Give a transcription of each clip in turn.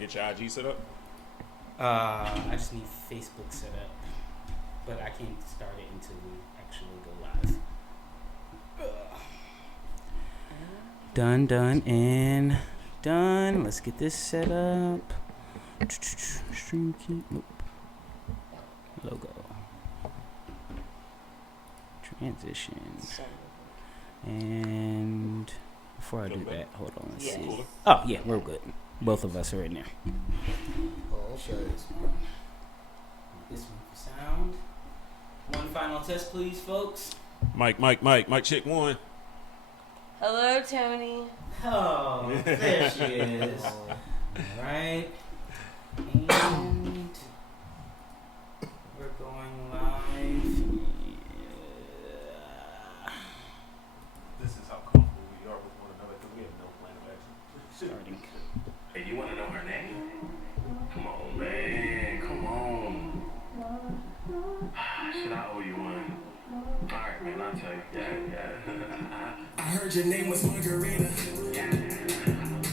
get your IG set up? I just need Facebook set up, but I can't start it until we actually go live. Done, and done. Let's get this set up. Stream key. Nope. Logo. Transition. And before I do that, hold on. Let's see. Oh, yeah, we're good. Both of us are in there. Oh, okay. This one for sound. One final test, please, folks. Mike, check one. Hello, Tony. Oh, there she is. All right. And we're going live. This is how comfortable we are with one another because we have no plan of action. Starting. Hey, you want to know her name? Come on, man. Come on. Should I owe you one? All right, man. I'll tell you. Yeah. I heard your name was Margarita.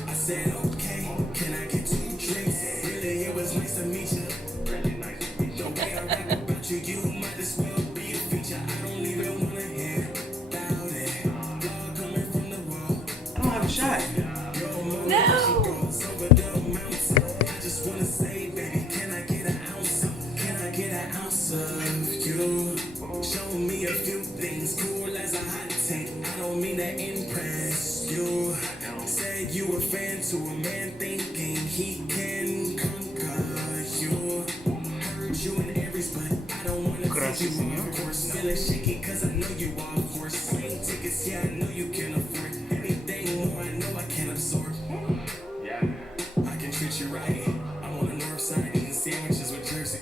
I said, okay, can I get 2 drinks? Really, it was nice to meet you. Really nice to meet you. The way I rap about you, you might as well be a feature. I don't even want to hear about it. Y'all coming from the wall. I don't have a shot. No. Over the mountains. I just want to say, baby, can I get an ounce? Can I get an ounce of you? Show me a few things, cool as a hot take. I don't mean to impress you. Said you a fan to a man thinking he can conquer you. Heard you in Aries, but I don't want to take you off course. Feeling shaky cause I know you are, of course. Plane tickets, yeah, I know you can afford. Anything more, I know I can absorb. Yeah. I can treat you right. I'm on the north side eating sandwiches with Jersey.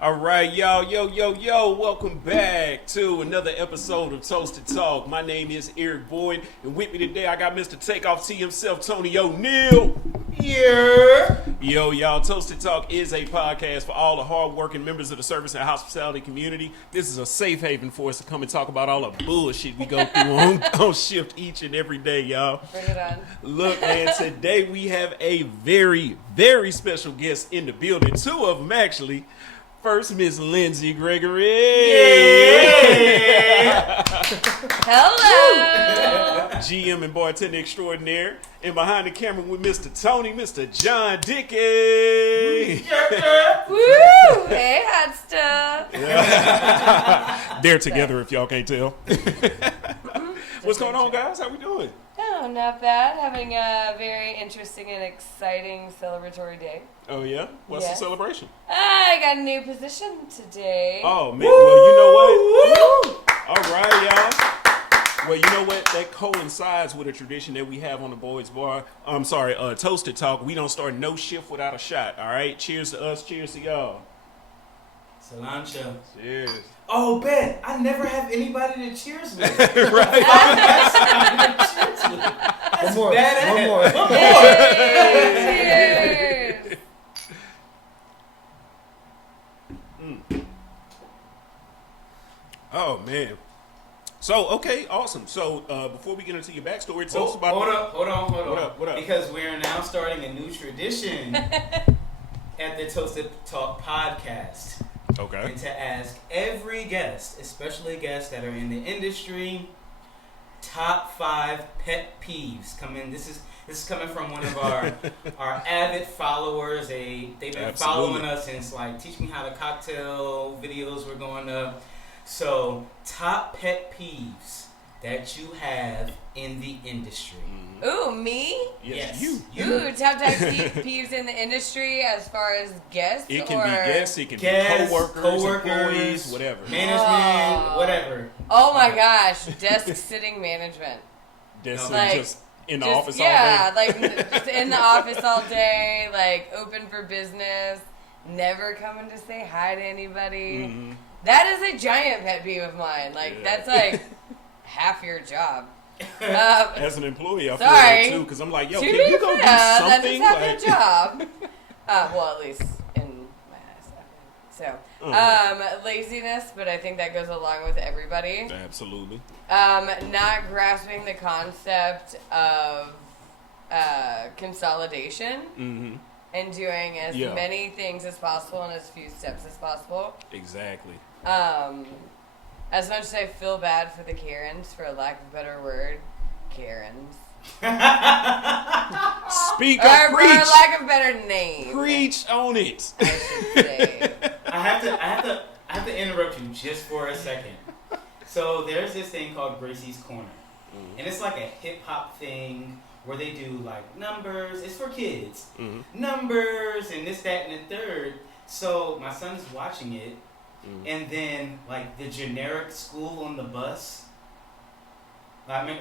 All right, y'all, yo, welcome back to another episode of Toasted Talk. My name is Eric Boyd, and with me today I got Mr. Takeoff T himself, Tony O'Neal. Yeah. Yo, y'all, Toasted Talk is a podcast for all the hard-working members of the service and hospitality community. This is a safe haven for us to come and talk about all the bullshit we go through on shift each and every day, y'all. Bring it on. Look, man, today we have a very, very special guest in the building. 2 of them, actually. First, Miss Lindsay Gregory. Yeah. Hello. GM and bartender extraordinaire. And behind the camera with Mr. Tony, Mr. John Dickey. Woo! Hey, hot stuff. They're together if y'all can't tell. What's going on, guys? How we doing? Oh, not bad. Having a very interesting and exciting celebratory day. Oh, yeah? What's Yes. the celebration? I got a new position today. Oh, man. Well, you know what? All right, y'all. Well, you know what? That coincides with a tradition that we have on the Boys Bar. I'm sorry, Toasted Talk. We don't start no shift without a shot, all right? Cheers to us. Cheers to y'all. Cilantro. Cheers. Oh, bet. I never have anybody to cheers with. Right. That's One more. badass. One more. Hey, cheers. Oh, man. So, okay, awesome. So, before we get into your backstory, tell us about... Hold on. What up? Because we are now starting a new tradition at the Toasted Talk podcast. Okay. And to ask every guest, especially guests that are in the industry, top 5 pet peeves. This is coming from one of our avid followers. They've been Absolutely. following us since like Teach Me How to Cocktail videos were going up. So top pet peeves that you have in the industry. Ooh, me? Yes, You. Ooh, top peeves in the industry as far as guests? It can or... be guests, it can Guests, be coworkers, employees, whatever. Management, Oh. whatever. Oh my gosh, desk sitting management. That's Like, just in the Just- office all yeah, day. like just in the office all day, like open for business, never coming to say hi to anybody. Mhm. That is a giant pet peeve of mine. Like Yeah. that's like half your job. As an employee, I feel Sorry. that too, because I'm like, yo, To can be you go fair, do that something? is half Like, your job. Well, at least in my eyes. So, laziness, but I think that goes along with everybody. absolutely. Not grasping the concept of consolidation. Mm-hmm. and doing as Yeah. many things as possible in as few steps as possible. Exactly. As much as I feel bad for the Karens, for a lack of a better word, Karens. Speak Or up, for preach. a lack of a better name. Preach on it. I should say. I have to interrupt you just for a second. So there's this thing called Gracie's Corner, and it's like a hip hop thing where they do like numbers. It's for kids, numbers and this, that, and the third. So my son's watching it, and then like the generic school on the bus,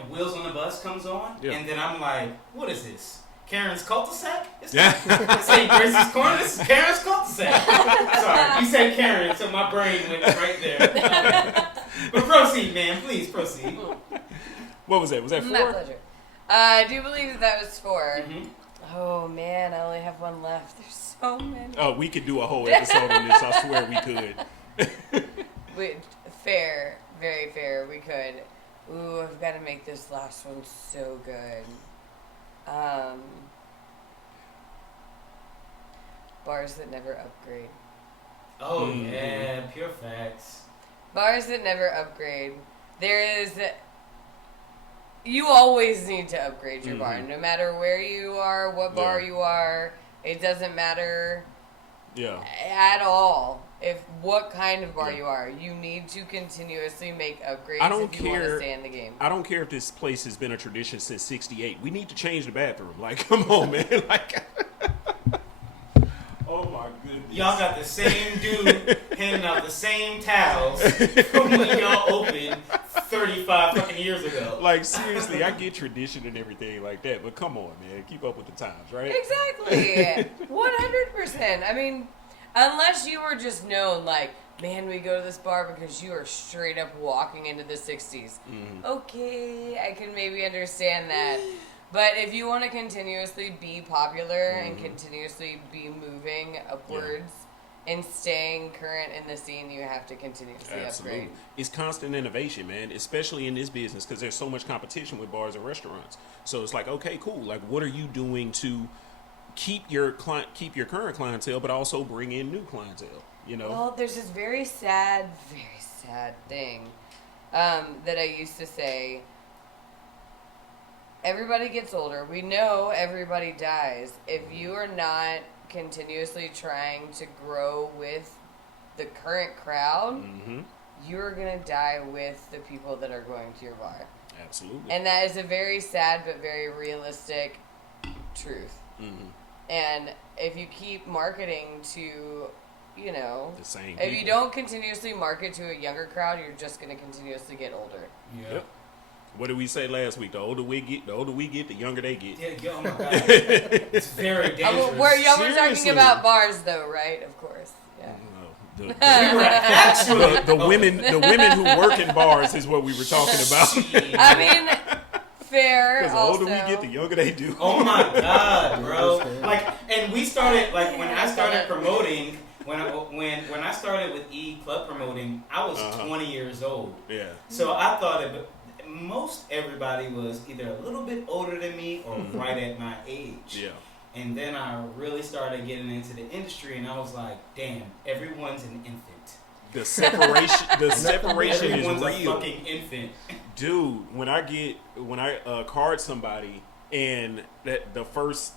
Wheels on the Bus comes on, and then I'm like, what is this? Karen's cul-de-sac? This ain't Gracie's Corner. This is Karen's cul-de-sac. Sorry, you said Karen, so my brain went right there. But proceed, man. Please proceed. What was that? Was that 4? My pleasure. I do believe that was 4. Oh man, I only have one left. There's so many. Oh, we could do a whole episode on this. I swear we could. Fair, very fair. We could. Ooh, I've got to make this last one so good. Bars that never upgrade. Oh yeah, pure facts. Bars that never upgrade. There is. You always need to upgrade your bar, no matter where you are, what bar you are. It doesn't matter. At all. If what kind of bar you are, you need to continuously make upgrades if you want to stay in the game. I don't care if this place has been a tradition since '68. We need to change the bathroom. Like, come on, man. Like, oh my goodness. Y'all got the same dude handing out the same towels from when y'all opened 35 fucking years ago. Like, seriously, I get tradition and everything like that, but come on, man. Keep up with the times, right? Exactly. 100%. I mean, unless you were just known, like, man, we go to this bar because you are straight up walking into the 60s. Okay, I can maybe understand that. But if you want to continuously be popular and continuously be moving upwards and staying current in the scene, you have to continuously upgrade. It's constant innovation, man, especially in this business because there's so much competition with bars and restaurants. So it's like, okay, cool. Like, what are you doing to keep your current clientele, but also bring in new clientele? You know. Well, there's this very sad thing that I used to say. Everybody gets older. We know everybody dies. If you are not continuously trying to grow with the current crowd, you're going to die with the people that are going to your bar. Absolutely. And that is a very sad but very realistic truth. And if you keep marketing to, you know, the same if people. you don't continuously market to a younger crowd, you're just going to continuously get older. Yep. What did we say last week? The older we get, the younger they get. Yeah, oh my God. It's very dangerous. We're talking Seriously. about bars, though, right? Of course. Yeah. The women who work in bars is what we were talking about. I mean, fair. Because the older we get, the younger they do. Oh my God, bro! Like, and we started like when I started promoting. When I started with E Club promoting, I was 20 years old. Yeah. So I thought most everybody was either a little bit older than me or right at my age. Yeah. And then I really started getting into the industry, and I was like, damn, everyone's an infant. The separation is Everyone's real. a fucking infant. Dude, when I card somebody and that the first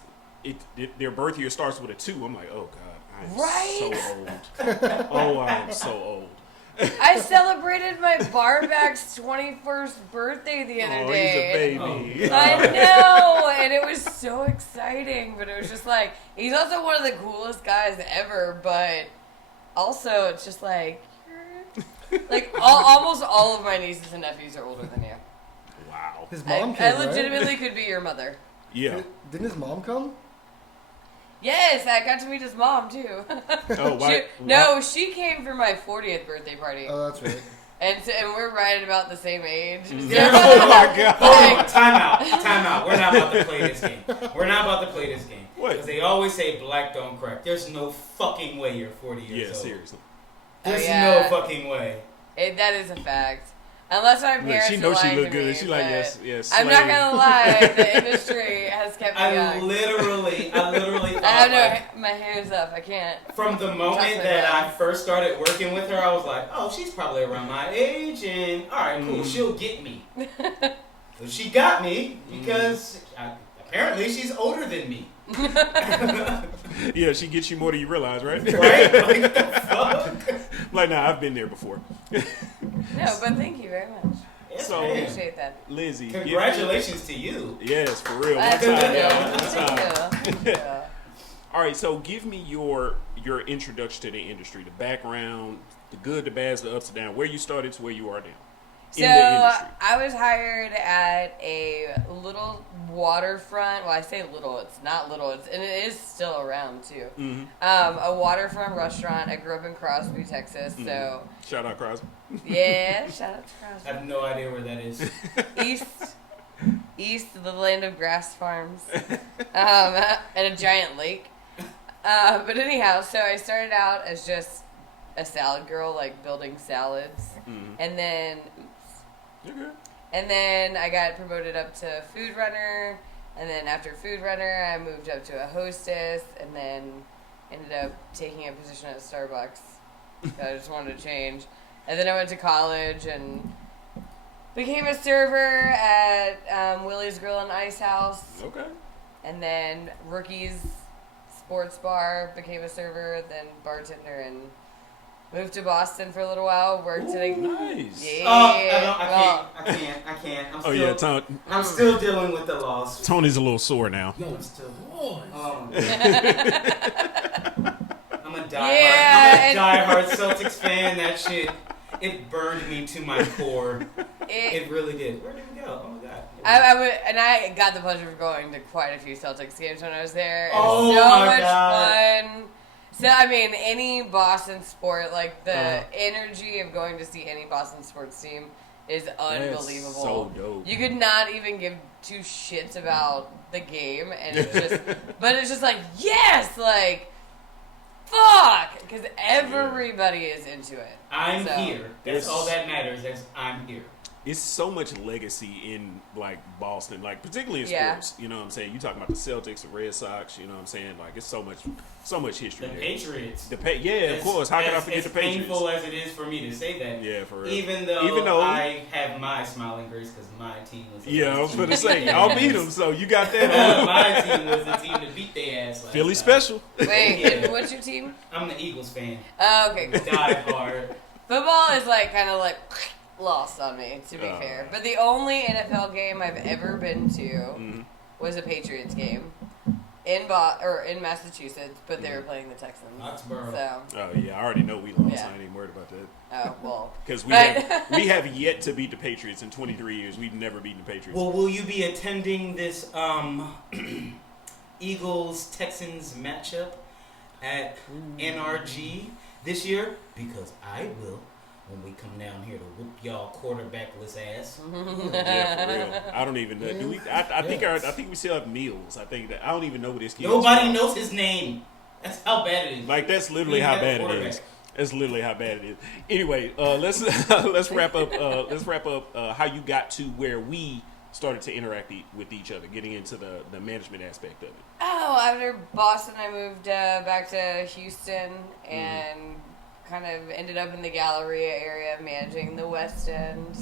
their birth year starts with a 2, I'm like, oh God, I'm so old. Oh, I am so old. I celebrated my barback's 21st birthday the other day. He's a baby. I know, and it was so exciting, but it was just like, he's also one of the coolest guys ever, but also it's just like, almost all of my nieces and nephews are older than you. Wow. His mom I came, legitimately could be your mother. Yeah. Didn't his mom come? Yes, I got to meet his mom too. Oh, why? She came for my 40th birthday party. Oh, that's right. And we're right about the same age. Oh my God. Hold on, time out. We're not about to play this game. What? Because they always say black don't crack. There's no fucking way you're 40 years old. Yeah, seriously. There's no fucking way. That is a fact. Unless my parents she knows are she lying look to good. me, She like, yes, I'm not slave. gonna lie. The industry has kept me I young. literally thought, my hair's up. I can't. from the moment that I first started working with her, I was like, oh, she's probably around my age, and all right, cool, she'll get me. So she got me because apparently she's older than me. Yeah, she gets you more than you realize, right? Right? Like, the fuck? Like, nah, I've been there before. No, but thank you very much. Yes, So- I ma'am. appreciate that. Lizzie. Congratulations to you. Yes, for real. One Thank time, you. y'all. One Thank time. you. Thank you. All right, so give me your introduction to the industry, the background, the good, the bad, the ups and downs, where you started to where you are now So in the industry. I was hired at a little waterfront. Well, I say little. It's not little. And it is still around too. Mm-hmm. A waterfront restaurant. I grew up in Crosby, Texas. So Shout out Crosby. yeah, shout out to I Crosby. have no idea where that is. East, the land of grass farms, and a giant lake. But anyhow, so I started out as just a salad girl, like building salads, and then, Okay. and then I got promoted up to food runner, and then after food runner, I moved up to a hostess, and then ended up taking a position at Starbucks. I just wanted to change, and then I went to college and became a server at Willie's Grill and Ice House, Okay. and then Rookie's Sports Bar, became a server, then bartender, and moved to Boston for a little while. Worked at a Nice. yeah. I can't. Oh yeah, I'm still dealing with the loss. Tony's a little sore now. I'm still. I'm a diehard. Yeah, I'm a diehard Celtics fan. That shit, it burned me to my core. It really did. Where did we go? Oh my god. I got the pleasure of going to quite a few Celtics games when I was there. It was Oh so my much God. fun. So I mean, any Boston sport, like the energy of going to see any Boston sports team is unbelievable. So dope. You could not even give two shits about the game, and it's just, but it's just like yes, like fuck, because everybody is into it. I'm So- here. That's It's- all that matters. I'm here. It's so much legacy in like Boston, like particularly in Yeah. sports. You know what I'm saying? You talking about the Celtics, the Red Sox. You know what I'm saying? Like it's so much history The there. Patriots. Of course. How could I forget as the Patriots? painful as it is for me to say that. Yeah, for real. Even though I have my smiling grace because my team was. Yeah, I was gonna say y'all beat them, so you got that. My team was the team to beat their ass. Last Philly time. special. Wait, Yeah. and what's your team? I'm the Eagles fan. Oh, okay, cool. Die hard. Football is like kind of like lost on me, to be Oh. fair. But the only NFL game I've ever been to Mm-hmm. was a Patriots game in in Massachusetts, but they were playing the Texans. Foxborough. So, Oh yeah, I already know we lost. Yeah. I ain't even worried about that oh well. because But- we have yet to beat the Patriots in 23 years. We've never beaten the Patriots. Well, will you be attending this Eagles Texans matchup at NRG this year? Because I will. When we come down here to whoop y'all quarterbackless ass. Yeah, for real. I don't even know. Do we? I think we still have meals. I don't even know what this kid is. Nobody knows his name. That's how bad it is. Like that's literally We how have a bad it quarterback. is. That's literally how bad it is. Anyway, let's wrap up. Let's wrap up how you got to where we started to interact with each other, getting into the management aspect of it. Oh, after Boston, I moved back to Houston and kind of ended up in the Galleria area, managing the West End,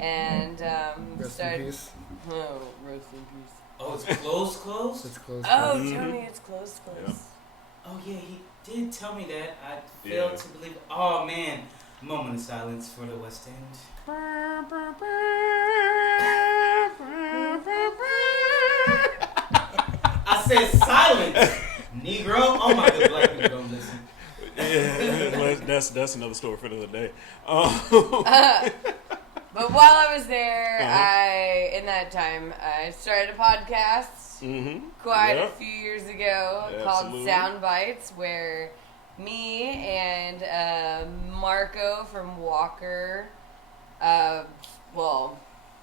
and Rest in started. peace. Oh, rest in peace. Oh, it's closed? It's close. Oh, Mhm. Tony, it's close. Yeah. Oh, yeah, he did tell me that. I Yeah. failed to believe it. Oh, man. Moment of silence for the West End. I said silence, Negro. Oh, my good black people don't listen. Yeah, that's another story for another day. But while I was there, Uh-huh. in that time, I started a podcast quite a few years ago called Absolutely. Sound Bites, where me and Marco from Walker, well,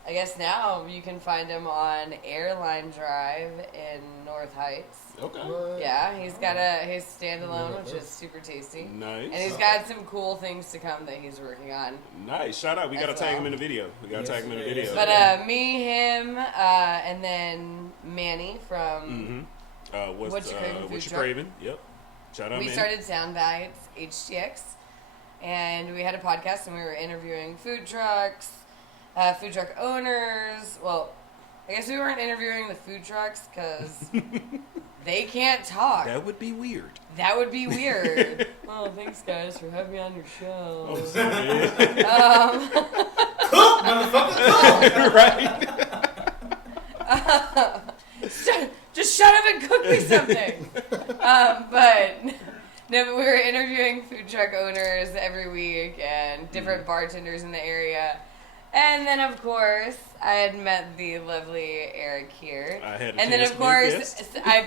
I guess now you can find him on Airline Drive in North Heights. Okay. Yeah, he's got his standalone, which is super tasty. Nice. And he's got some cool things to come that he's working on. Nice. Shout out. We gotta As tag well. him in the video. We gotta Yes, tag him in the yes. video. But me, him, and then Manny from What You Craving food What You truck. Craving? Yep. Shout out, We man. started Sound Bites HTX, and we had a podcast, and we were interviewing food trucks, food truck owners. Well, I guess we weren't interviewing the food trucks because they can't talk. That would be weird. That would be weird. Oh, thanks, guys, for having me on your show. Oh, sorry. Cook, motherfucker, Right. Just shut up and cook me something. But we were interviewing food truck owners every week and different bartenders in the area. And then, of course, I had met the lovely Eric here. I had a and then, chance of to meet course, guests. I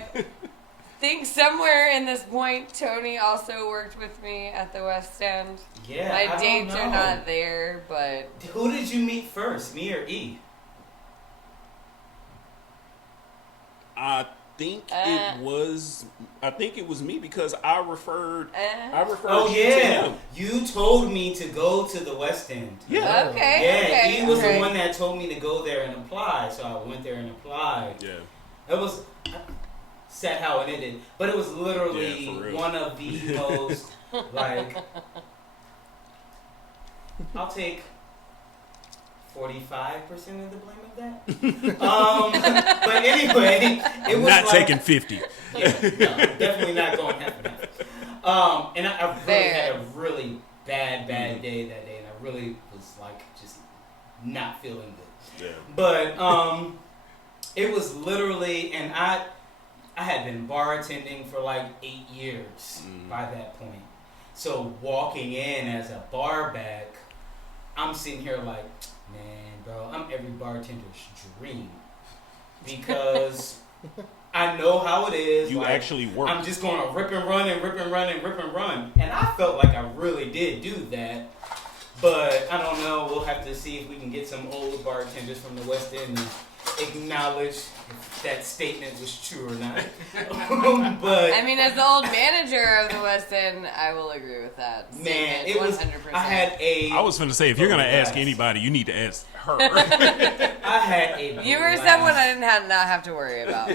think somewhere in this point, Tony also worked with me at the West End. Yeah, My I don't dates are know. not there, but Who did you meet first, me or E? I think it was me because I referred Oh you to yeah, him. you told me to go to the West End. Yeah. okay. Yeah, okay, he was okay. the one that told me to go there and apply, so I went there and applied. Yeah. It was sad how it ended, but it was literally Yeah, for real. one of the most like. I'll take 45% of the blame of that. But anyway, it was Not like, taking 50. Yeah, no, definitely not going half and half. And I really Fair. had a really bad day that day, and I really was like just not feeling good. Yeah. But it was literally, and I had been bartending for like 8 years by that point. So walking in as a bar back, I'm sitting here like, man, bro, I'm every bartender's dream because I know how it is. You like, actually worked. I'm just going to rip and run and rip and run and rip and run. And I felt like I really did do that. But I don't know. We'll have to see if we can get some old bartenders from the West End and acknowledge if that statement was true or not. But I mean, as the old manager of the West End, I will agree with that. man, statement, it was. 100%. I had a. I was going to say, if you're going to ask blast. anybody, you need to ask her. I had a. You were blast. someone I didn't not have to worry about.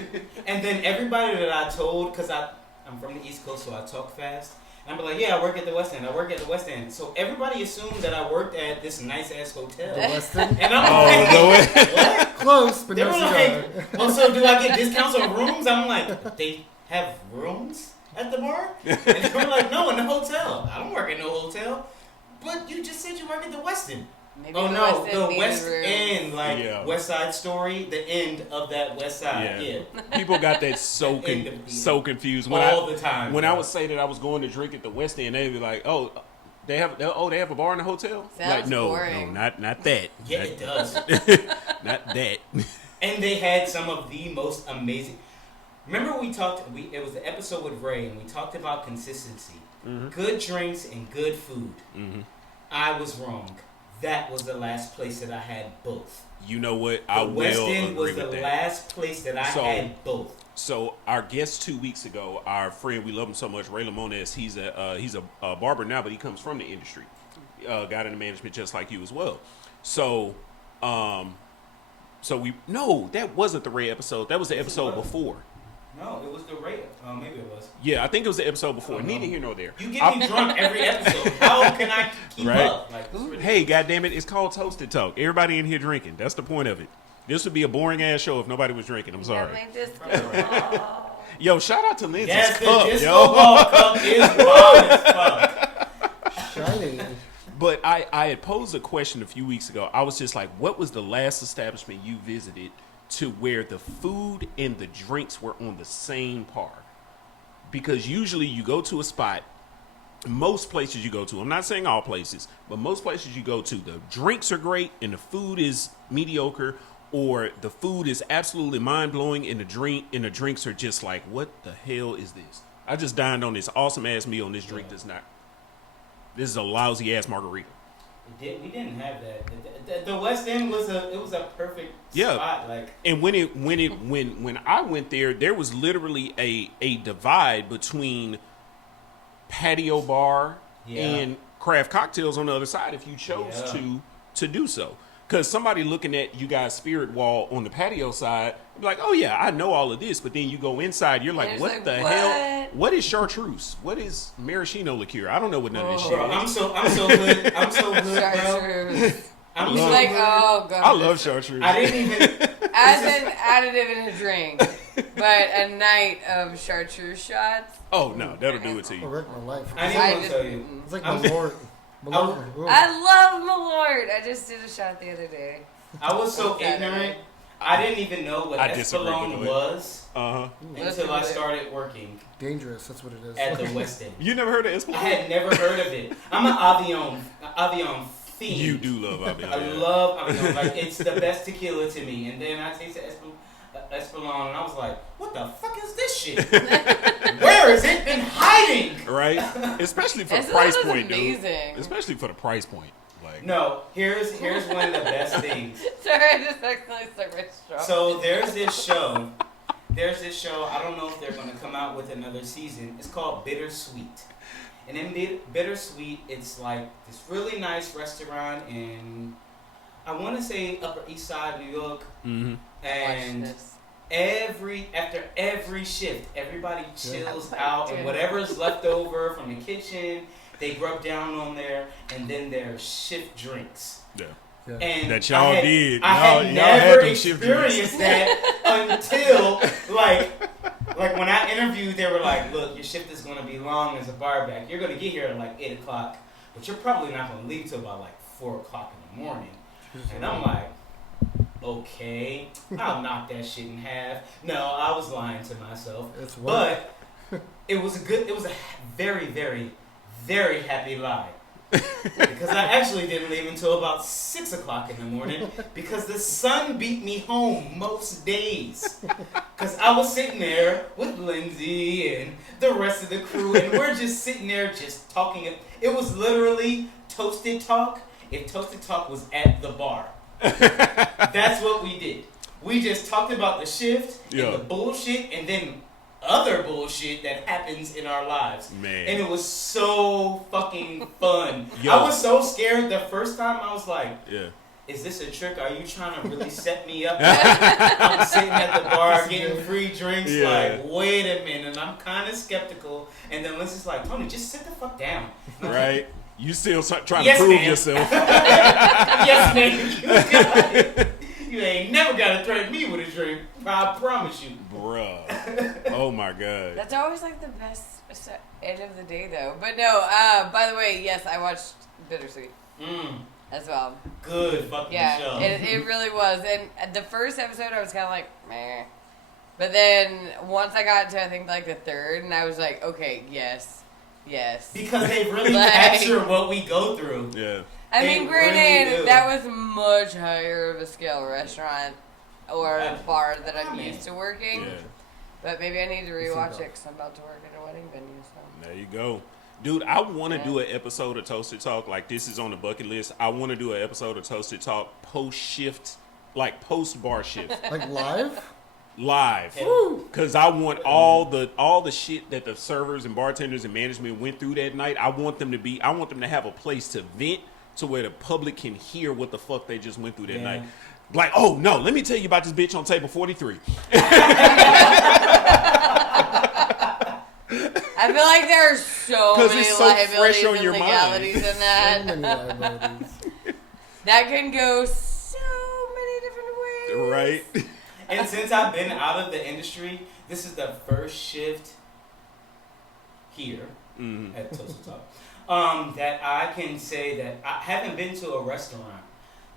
And then everybody that I told, because I'm from the East Coast, so I talk fast. And I'm like, yeah, I work at the West End. I work at the West End. So everybody assumed that I worked at this nice ass hotel. The Weston. And I'm Oh, like, no way. what? Close, but They no were cigar. like, well, so do I get discounts on rooms? I'm like, they have rooms at the bar? And they were like, no, in the hotel. I don't work at no hotel. But you just said you work at the West End. Maybe Oh the no, West End the needed West room. End, like Yeah. West Side Story, the end of that West Side. Yeah. People got that so confused. When All the time. When bro. I would say that I was going to drink at the West End, they'd be like, "Oh, they have a bar in the hotel." Sounds like, no, boring. not that. Yeah, not, it does. not that. And they had some of the most amazing. Remember we talked. It was the episode with Ray, and we talked about consistency, good drinks and good food. I was wrong. That was the last place that I had both. You know what? The I West will End agree was the with that. last place that I had both. So our guest 2 weeks ago, our friend, we love him so much, Ray Lamones. He's a barber now, but he comes from the industry. Got into management just like you as well. So, that wasn't the Ray episode. That was the episode before. No, it was the Ray. Maybe it was. Yeah, I think it was the episode before. I don't Neither know. here nor there. You get me drunk every episode. How can I keep Right. up? Like, this is ridiculous. Hey, goddammit, it's called Toasted Talk. Everybody in here drinking. That's the point of it. This would be a boring ass show if nobody was drinking. I'm sorry. Got my disco ball. Yo, shout out to Lindsay's Yes, the cup, disco yo. ball cup is wild as fuck. Shiny. But I had posed a question a few weeks ago. I was just like, what was the last establishment you visited to where the food and the drinks were on the same par? Because usually you go to a spot, most places you go to, I'm not saying all places, but most places you go to, the drinks are great and the food is mediocre, or the food is absolutely mind-blowing and the drinks are just like, what the hell is this? I just dined on this awesome ass meal and this drink does not. This is a lousy ass margarita. We didn't have that. The West End was a perfect spot. Like, And when I went there, there was literally a divide between patio bar Yeah. and craft cocktails on the other side if you chose Yeah. to do so. Because somebody looking at you guys' spirit wall on the patio side, be like, oh yeah, I know all of this. But then you go inside, you're like, And it's what like, the what? hell? What is chartreuse? What is maraschino liqueur? I don't know what none of this shit Bro, is. I'm so good. I'm so good, bro. Chartreuse. I'm He's so Like, good. oh god. I love chartreuse. I didn't even. As an additive in a drink, but a night of chartreuse shots. Oh no, that'll do it to I you. wrecked my life. I didn't I want to just- tell you. It's like I'm- Malort. Malort. Ooh. I love Malort. I just did a shot the other day. I was so ignorant. I didn't even know what I disagree with Espolòn it. was Uh huh. until I started working Dangerous. That's what it is. at the West End. You never heard of I Espolòn? had never heard of it. I'm an Avion fiend. You do love Avion. I love Avion. Like, it's the best tequila to me. And then I tasted Espolòn, and I was like, what the fuck is this shit? Where has it been hiding? Right? Especially for the Espolòn price is point, dude. amazing. Especially for the price point. Like, No, here's one of the best things. Sorry, I just accidentally stuck my straw. So there's this show. I don't know if they're going to come out with another season. It's called Bittersweet. And in Bittersweet, it's like this really nice restaurant in, I want to say, Upper East Side, New York. mm-hmm. And Watch this. after every shift, everybody chills Yeah. out, and whatever's left over from the kitchen, they grub down on there, and then there's shift drinks. Yeah. Yeah. And That y'all did. I Y'all had had never them shift drinks. experienced that until like when I interviewed, they were like, "Look, your shift is gonna be long as a bar back. You're gonna get here at like 8 o'clock, but you're probably not gonna leave till about like 4 o'clock in the morning." And I'm like, "Okay, I'll knock that shit in half." No, I was lying to myself, It's work. but it was a very, very, very happy lie. Because I actually didn't leave until about 6 o'clock in the morning because the sun beat me home most days. Because I was sitting there with Lindsay and the rest of the crew, and we're just sitting there just talking. It was literally Toasted Talk if Toasted Talk was at the bar. That's what we did. We just talked about the shift Yeah. and the bullshit, and then other bullshit that happens in our lives. Man. And it was so fucking fun. Yo. I was so scared the first time. I was like, Yeah. is this a trick? Are you trying to really set me up? I'm sitting at the bar getting free drinks. Yeah. Like, wait a minute. I'm kind of skeptical. And then Lindsay's like, Tony, just sit the fuck down. Right? You still trying Yes, to prove ma'am. yourself. Yes, man. You got it. You ain't never got to threaten me with a drink. I promise you. Bruh. Oh my God. That's always like the best end of the day, though. But no, by the way, yes, I watched Bittersweet as well. Good fucking Yeah, show. it really was. And the first episode, I was kind of like, meh. But then once I got to, I think, like the third, and I was like, okay, yes. Because they really Like- capture what we go through. Yeah. I They mean, really granted, do. that was much higher of a scale restaurant or Yeah. bar that I'm I mean, used to working. Yeah. But maybe I need to rewatch it because I'm about to work at a wedding venue. So. There you go. Dude, I want to do an episode of Toasted Talk. Like, this is on the bucket list. I want to do an episode of Toasted Talk post-shift, like post-bar shift. Like live? Live. Woo. Because I want all the shit that the servers and bartenders and management went through that night. I want them to have a place to vent to where the public can hear what the fuck they just went through that night. Like, oh no, let me tell you about this bitch on table 43. I feel like there are so 'Cause many it's so fresh liabilities on and your mind. legalities in So that. many liabilities. That can go so many different ways. Right? And since I've been out of the industry, this is the first shift here at Toasted Talk that I can say that I haven't been to a restaurant,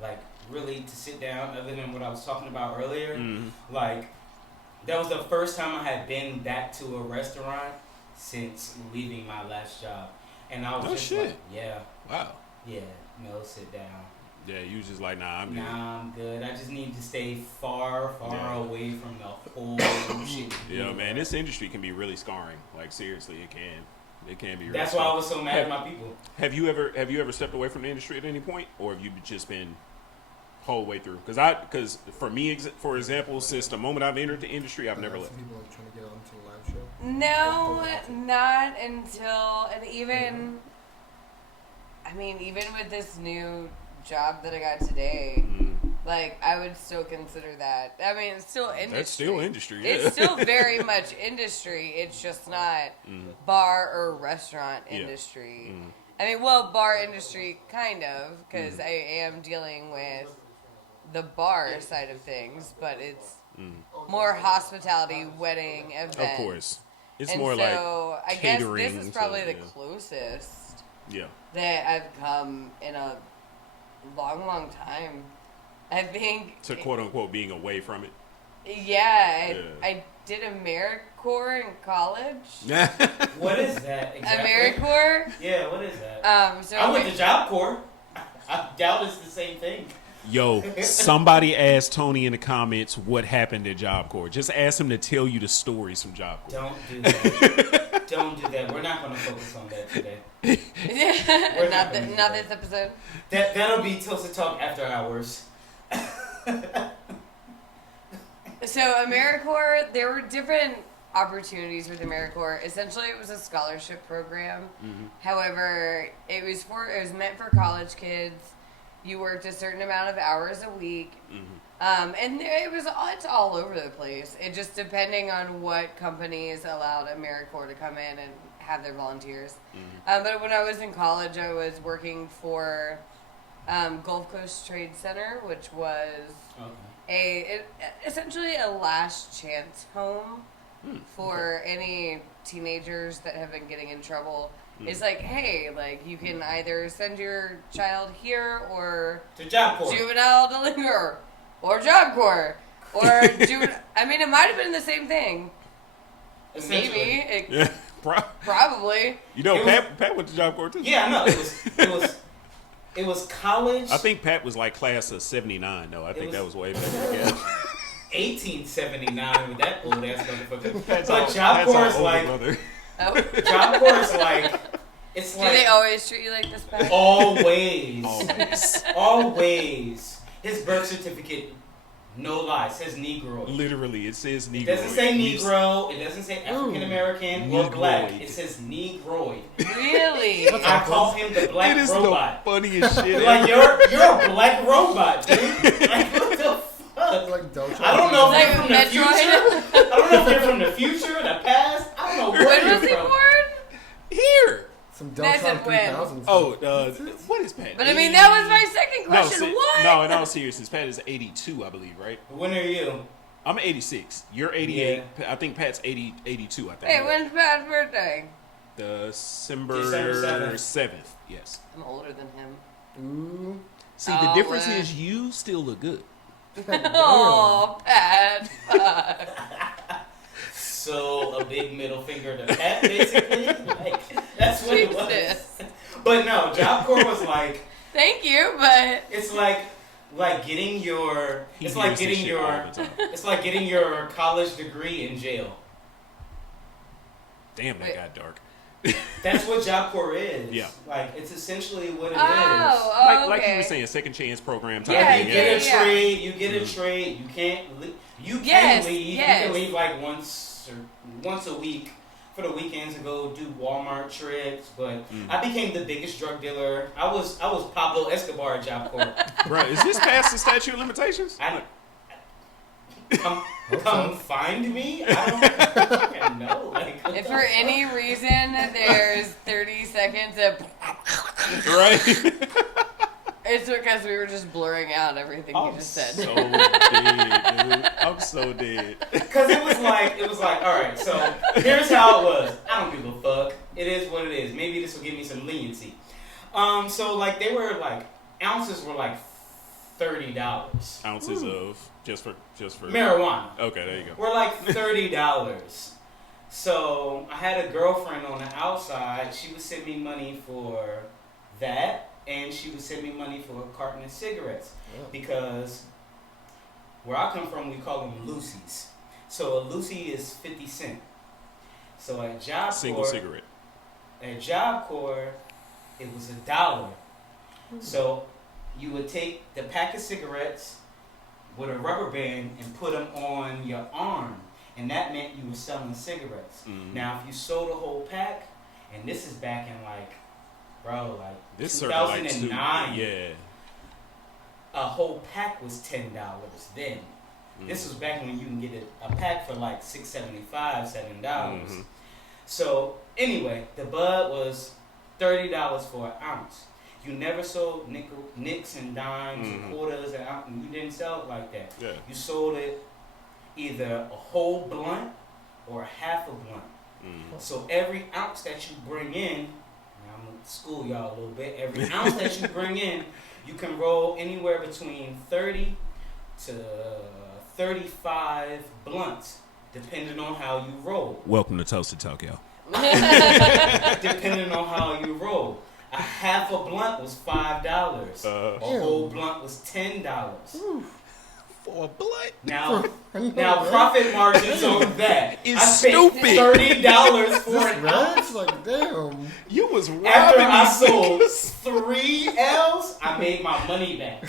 like really to sit down, other than what I was talking about earlier. Like, that was the first time I had been back to a restaurant since leaving my last job. And I was Oh, just shit. like, yeah, Wow. no, sit down. Yeah, you was just like, nah, I'm good. Nah, I'm good. I just need to stay far Yeah. away from the whole shit. Yeah, man, this industry can be really scarring. Like, seriously, it can. It can be. That's really why I scarring. was so mad at my people. Have you ever stepped away from the industry at any point, or have you just been whole way through? Because for me, for example, since the moment I've entered the industry, I've never Some left. people are trying to get onto the live show. No, not until, and even, I mean, even with this new job that I got today, Like, I would still consider that. I mean, it's still industry. That's still industry. Yeah. It's still very much industry. It's just not bar or restaurant industry. I mean, well, bar industry, kind of, because I am dealing with the bar side of things, but it's more hospitality, wedding, events. Of course. It's and more so like I guess catering. this is probably to- the closest Yeah. that I've come in a long, long time. I think To quote unquote being away from it. yeah, I did AmeriCorps in college. What is that exactly? AmeriCorps. Yeah, what is that? So I went to Job Corps. I doubt it's the same thing. Yo, somebody asked Tony in the comments what happened at Job Corps. Just ask him to tell you the stories from Job Corps. Don't do that. Don't do that. We're not going to focus on that today. We're not gonna do not that. this episode. That'll be Toasted Talk after hours. So AmeriCorps, there were different opportunities with AmeriCorps. Essentially, it was a scholarship program. However, it was meant for college kids. You worked a certain amount of hours a week, and it's all over the place. It just depending on what companies allowed AmeriCorps to come in and have their volunteers. But when I was in college, I was working for Gulf Coast Trade Center, which was essentially a last chance home for any teenagers that have been getting in trouble. It's like, hey, like you can either send your child here or To Job Corps. juvenile delinquent or Job Corps or I mean, it might have been the same thing. Maybe Essentially. it probably. You know, It was- Pat went to Job Corps too. Yeah, I know. It was college. I think Pat was like class of 79, though. I think that was way back. Yeah. 1879 with that old ass motherfucker. Pat's But our- Job Pat's our Corps is older like brother. Oh. Job Corps is like it's Do like they always treat you like this, Pat? always. Always. Always. His birth certificate, no lie, says Negro. Literally, it says Negro. It doesn't say Negro. It doesn't say African American or black. Negroid. It says Negroid. Really? I call him the black It is robot. the funniest shit Like ever. you're a black robot, dude. Like what the fuck? Like Dojo. I don't know if Like you're from the Metroid? future. I don't know if you're from the future, the past. I don't know where When you're was he from. born? Here. Some That's Deltron a win. 3000. Oh, what is Pat? But I mean, that was my second No, question. What? No, in all seriousness, Pat is 82, I believe, right? When are you? I'm 86. You're 88. I think Pat's 82, I think. Hey, when's Pat's birthday? December December 7th. Yes. I'm older than him. Ooh. See, the Oh, difference well. is you still look good. Oh, Pat. Fuck. So a big middle finger to Pat, basically. Like that's what it was. Jesus. But no, Job Corps was like Thank you, but it's like getting your He it's like hears this getting shit all your the time. it's like getting your college degree in jail. Damn, that Wait. got dark. That's what Job Corps is. Yeah. Like it's essentially what it is. Like okay. you were saying, second chance program type Yeah, You thing. get a yeah. trade. You get a trade. You can't. You can Yes, leave. yes. You can leave like once a week for the weekends to go do Walmart trips. But I became the biggest drug dealer. I was Pablo Escobar at Job Corps. Bro, is this past the statute of limitations? Come find me. I don't fucking know. Like, what if the for fuck? any reason there's 30 seconds of, Right? it's because we were just blurring out everything you just said. So dead, dude. I'm so dead. Because it was like, all right, so here's how it was. I don't give a fuck. It is what it is. Maybe this will give me some leniency. So like they were like ounces were like $30. Ounces of just for Marijuana. Okay, there you go. We're like $30. So I had a girlfriend on the outside. She would send me money for that, and she would send me money for a carton of cigarettes because where I come from, we call them Lucy's. So a Lucy is 50 cents. So at Job Single Corps, cigarette. at Job Corps, it was $1. So you would take the pack of cigarettes with a rubber band and put them on your arm, and that meant you were selling cigarettes. Now, if you sold a whole pack, and this is back in like, bro, like This circle like 2009. yeah. a whole pack was $10 then. This was back when you can get a pack for like $6.75, $7. So anyway, the bud was $30 for an ounce. You never sold nicks and dimes and quarters and ounce. You didn't sell it like that. Yeah. You sold it either a whole blunt or a half a blunt. So every ounce that you bring in, now I'm gonna school y'all a little bit. Every ounce that you bring in, you can roll anywhere between 30 to 35 blunts, depending on how you roll. Welcome to Toasted Talk, y'all. Depending on how you roll. A half a blunt was $5. A whole blunt was $10. For a blunt? Now profit margins on that. It's I spent stupid. $30 for an Right? ounce. Like, damn. You was robbing After I these sold niggas. 3 L's, I made my money back.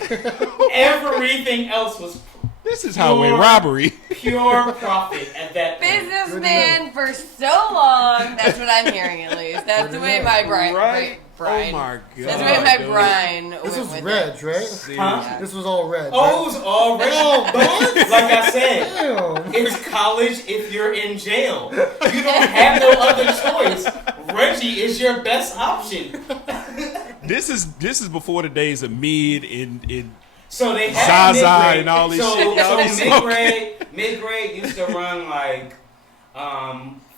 Everything else was This is how we robbery. pure profit at that point. Businessman for so long. That's what I'm hearing, at least. That's the way my Brian. Right? Brian. Oh my god. That's the way my dude. Brian. This went was with Reg, it. right? Seriously. This was all Reg. Oh, right? it was already. Oh, But like I said, Damn. it's college if you're in jail. You don't have no other choice. Reggie is your best option. This is before the days of mid and So they had Zaza mid-grade. and all this so, shit. Y'all be So mid-grade used to run like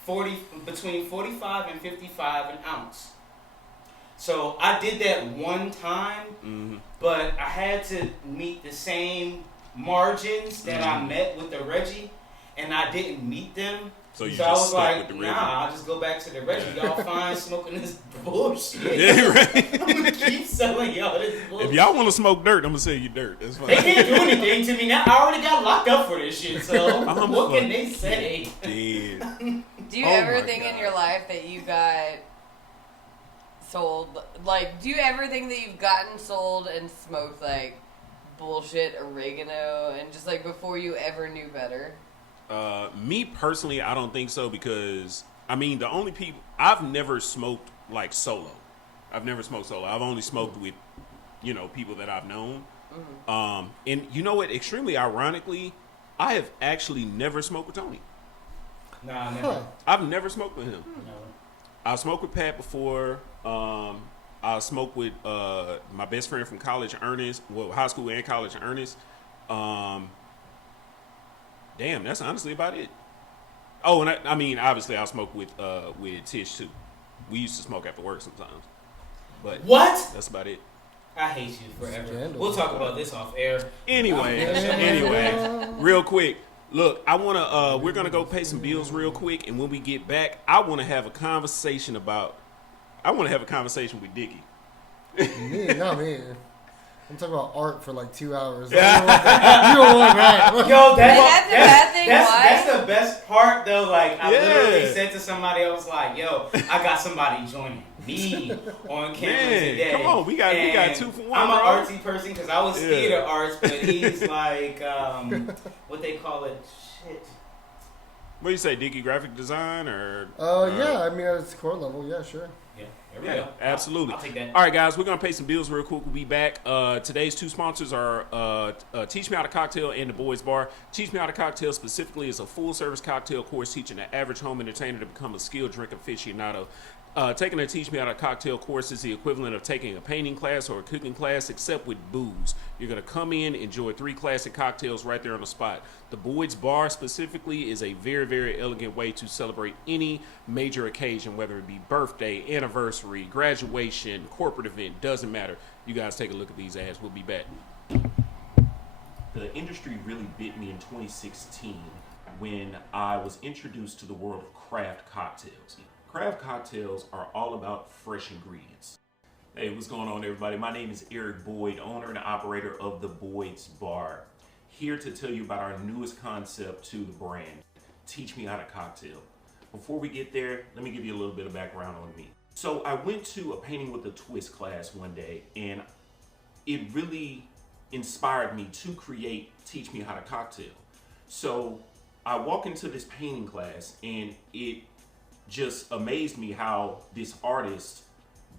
40 between 45 and 55 an ounce. So I did that one time, but I had to meet the same margins that I met with the Reggie, and I didn't meet them. So you I just was stuck like, with the Reggie. nah, I'll just go back to the Reggie. Y'all fine smoking this bullshit. yeah, right. I'm gonna keep selling y'all this bullshit. If y'all want to smoke dirt, I'm gonna sell you dirt. That's fine. They can't do anything to me now. I already got locked up for this shit, so what can they say? Dead. Do you Oh ever my think in God. your life that you got sold? Like, do you ever think that you've gotten sold and smoked like bullshit oregano and just like before you ever knew better? Me personally, I don't think so because I mean the only people I've never smoked like solo. I've never smoked solo. I've only smoked with people that I've known. And you know what? Extremely ironically, I have actually never smoked with Tony. Nah, never. Huh. I've never smoked with him. No. I smoked with Pat before. I smoked with my best friend from college, Ernest. Well, high school and college, Ernest. Damn, that's honestly about it. Oh, and I mean, obviously, I smoked with Tish too. We used to smoke after work sometimes. But What? that's about it. I hate you forever. Scandal. We'll talk about this off air. Anyway, real quick. Look, we're gonna go pay some bills real quick, and when we get back, I want to have a conversation with Dickie. Me, not me. I'm talking about art for like 2 hours. You don't want that. Yo, that's a bad thing, why? That's the best part though. Like I Yeah. literally said to somebody, I was like, "Yo, I got somebody joining me on camera Man, today." come on, we got And 2 for 1. I'm an bro. artsy person because I was Yeah. theater arts, but he's like, what they call it? Shit. What do you say, Dickie? Graphic design or? Yeah, I mean, at its core level, yeah, sure. Yeah, there we Yeah, go. absolutely. I'll take that. All right, guys, we're going to pay some bills real quick. We'll be back. Today's 2 sponsors are Teach Me How to Cocktail and The Boys Bar. Teach Me How to Cocktail specifically is a full-service cocktail course teaching the average home entertainer to become a skilled drink aficionado. Taking a Teach Me How to Cocktail course is the equivalent of taking a painting class or a cooking class, except with booze. You're going to come in, enjoy 3 classic cocktails right there on the spot. The Boyd's Bar specifically is a very, very elegant way to celebrate any major occasion, whether it be birthday, anniversary, graduation, corporate event, doesn't matter. You guys take a look at these ads. We'll be back. The industry really bit me in 2016 when I was introduced to the world of craft cocktails. Craft cocktails are all about fresh ingredients. Hey, what's going on, everybody? My name is Eric Boyd, owner and operator of the Boyd's Bar. Here to tell you about our newest concept to the brand, Teach Me How to Cocktail. Before we get there, let me give you a little bit of background on me. So I went to a painting with a twist class one day, and it really inspired me to create Teach Me How to Cocktail. So I walk into this painting class, and it just amazed me how this artist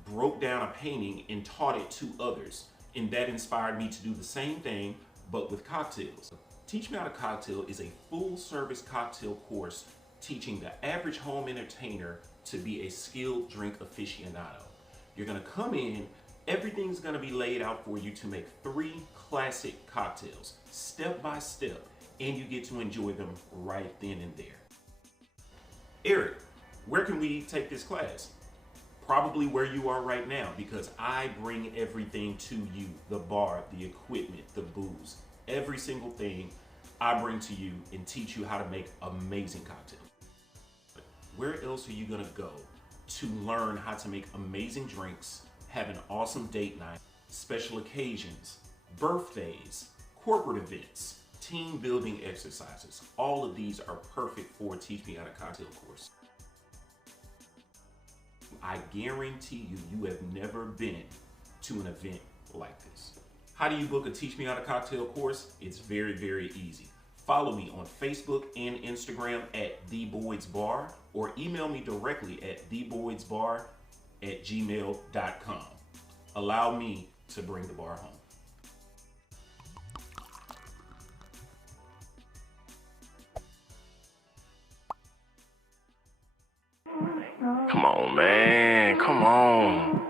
broke down a painting and taught it to others. and that inspired me to do the same thing, but with cocktails. Teach Me How to Cocktail is a full-service cocktail course teaching the average home entertainer to be a skilled drink aficionado. You're gonna come in, everything's gonna be laid out for you to make 3 classic cocktails, step by step, and you get to enjoy them right then and there. Eric, where can we take this class? Probably where you are right now, because I bring everything to you, the bar, the equipment, the booze, every single thing I bring to you and teach you how to make amazing cocktails. Where else are you gonna go to learn how to make amazing drinks, have an awesome date night, special occasions, birthdays, corporate events, team building exercises? All of these are perfect for a Teach Me How to Cocktail course. I guarantee you have never been to an event like this. How do you book a Teach Me How to Cocktail course? It's very, very easy. Follow me on Facebook and Instagram at The Boyd's Bar, or email me directly at theboydsbar@gmail.com. Allow me to bring the bar home. Come on, man. Come on.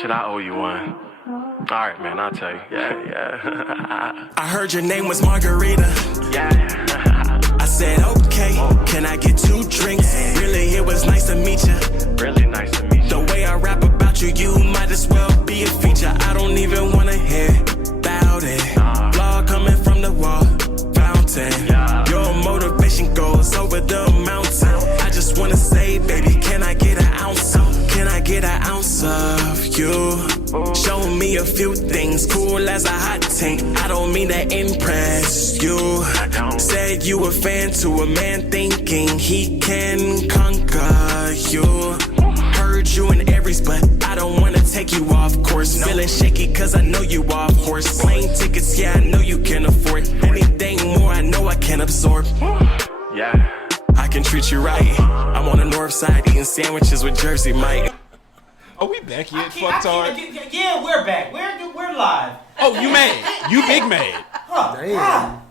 Should I owe you one? All right, man. I'll tell you. Yeah. I heard your name was Margarita. Yeah. I said, okay, can I get 2 drinks? Really, it was nice to meet you. Really nice to meet you. The way I rap about you, you might as well be a feature. I don't even wanna hear about it. Blood coming from the wall, fountain. Your motivation goes over the mountain. I just wanna say, baby, can I get an ounce? Can I get an ounce of you? Show me a few things, cool as a hot tank. I don't mean to impress you. Said you a fan to a man thinking he can conquer you. Heard you in Aries, but I don't wanna take you off course. Feeling shaky cause I know you off horse. Plane tickets, yeah, I know you can afford. Anything more, I know I can absorb. Yeah. I can treat you right. I'm on the north side eating sandwiches with Jersey Mike. Are we back yet, fucktard? Yeah, we're back. We're live. Oh, you mad? You big mad? Oh, Damn. God.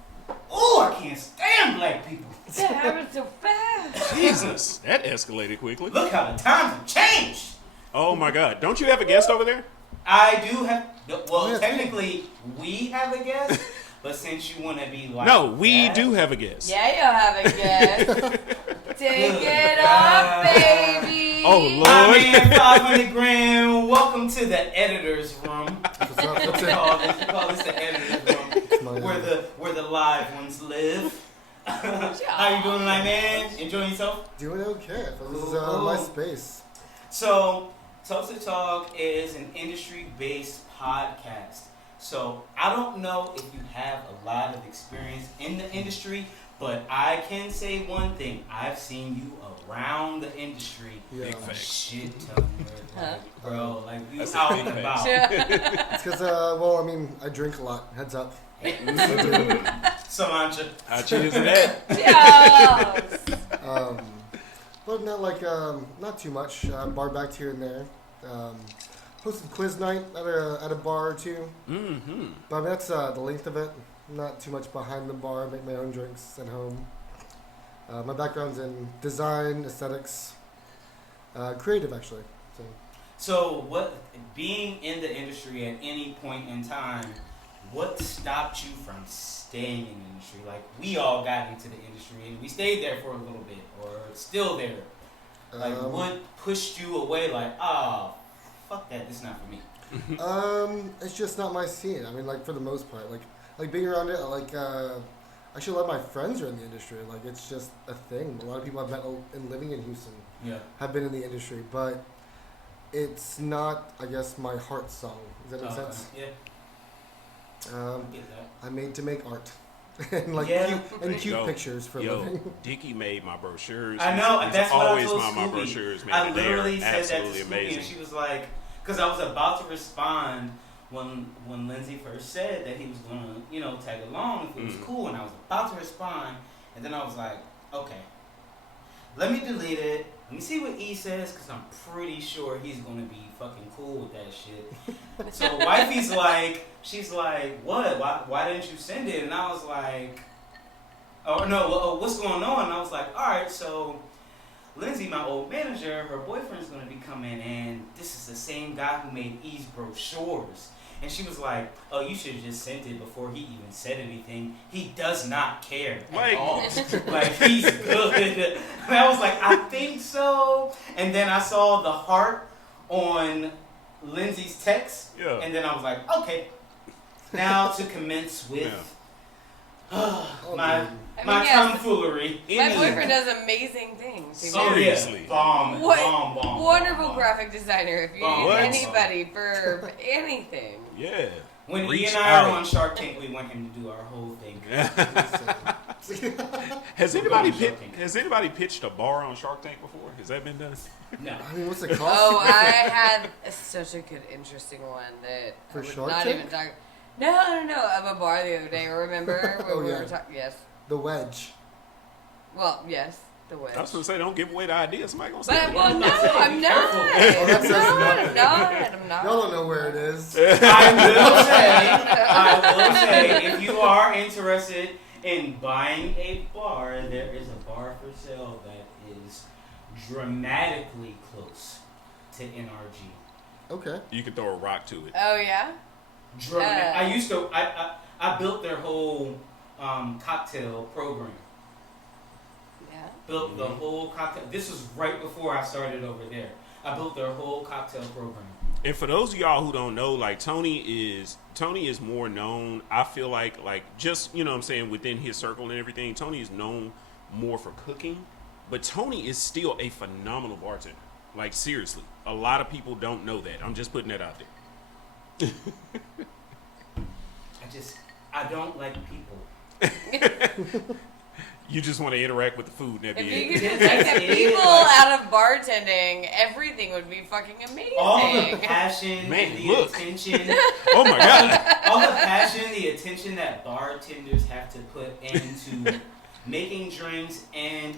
Oh, I can't stand black people. That happened so fast. Jesus, that escalated quickly. Look how the times have changed. Oh my God, don't you have a guest over there? I do have. Well, Yes. technically, we have a guest, but since you want to be like, No, we that- do have a guest. Yeah, you'll have a guess. Take it off, baby. Oh My Lord. man, 500 grand. Welcome to the editor's room. What's up? We What's up? call this the editor's room, My, where the live ones live. How you doing tonight, man? Enjoying yourself? Doing okay. This is Cool. my space. So, Toasted Talk is an industry-based podcast. So, I don't know if you have a lot of experience in the industry, but I can say one thing. I've seen you around the industry. Yeah. Big A facts. shit ton, bro. Like, you That's a out big and fact. about. It's because, well, I mean, I drink a lot. Heads up. Samantha. How cheers is that? Yes. But not like, not too much. Bar backed here and there. Hosted quiz night at a bar or two. Mm-hmm. But I mean, that's the length of it. Not too much behind the bar. I make my own drinks at home. My background's in design, aesthetics, creative actually. So, what, being in the industry at any point in time, what stopped you from staying in the industry? Like, we all got into the industry and we stayed there for a little bit, or still there. Like, what pushed you away? Like, oh, fuck that, this is not for me. It's just not my scene. I mean, like for the most part, like being around it, actually a lot of my friends are in the industry. Like it's just a thing. A lot of people I've met and living in Houston have been in the industry, but it's not, I guess, my heart song. Does that make sense? Yeah, get that. I'm made to make art and cute Yo, pictures for a living. Dickie made my brochures. I know, He's that's what I always told my Scooby. brochures, man. I and they're literally said that to absolutely Scooby, amazing. and she was like, because I was about to respond when Lindsay first said that he was gonna, tag along if it was cool, and I was about to respond, and then I was like, okay, let me delete it, let me see what E says, because I'm pretty sure he's going to be fucking cool with that shit. So wifey's like, she's like, what? Why didn't you send it? And I was like, oh, no, what's going on? And I was like, all right, so Lindsay, my old manager, her boyfriend's going to be coming, and this is the same guy who made E's brochures. And she was like, oh, you should have just sent it before he even said anything. He does not care at all. Like, he's good. And I was like, I think so. And then I saw the heart on Lindsay's text. Yeah. And then I was like, okay. Now to commence with my tomfoolery. My boyfriend does amazing things. Seriously. Bomb. Wonderful graphic designer. If you need anybody for anything. Yeah. When Reach he and I are out. on Shark Tank, we want him to do our whole thing. Has anybody pitched a bar on Shark Tank before? Has that been done? No. I mean, what's the cost? Oh, I had such a good, interesting one that For I would Shark not Tank? even talk. No, of a bar the other day. Remember when Oh, we yeah. were talking? Yes. The wedge. Well, yes, the wedge. I was going to say, don't give away the idea. Somebody going to But steal well, it. no, I'm not. Oh, that says nothing. I'm not. Y'all don't know where it is. I will say, if you are interested in buying a bar, there is a bar for sale that is dramatically close to NRG. Okay. You can throw a rock to it. Oh yeah. I built their whole cocktail program. Yeah. Built the whole cocktail. This was right before I started over there. I built their whole cocktail program. And for those of y'all who don't know, like Tony is more known, I feel like just, you know what I'm saying, within his circle and everything, Tony is known more for cooking, but Tony is still a phenomenal bartender. Like seriously, a lot of people don't know that. I'm just putting that out there. I don't like people. You just want to interact with the food, and If that'd be you it. could just take the people out of bartending, everything would be fucking amazing. All the passion, Man, the look. attention, Oh my god. all the passion, the attention that bartenders have to put into making drinks and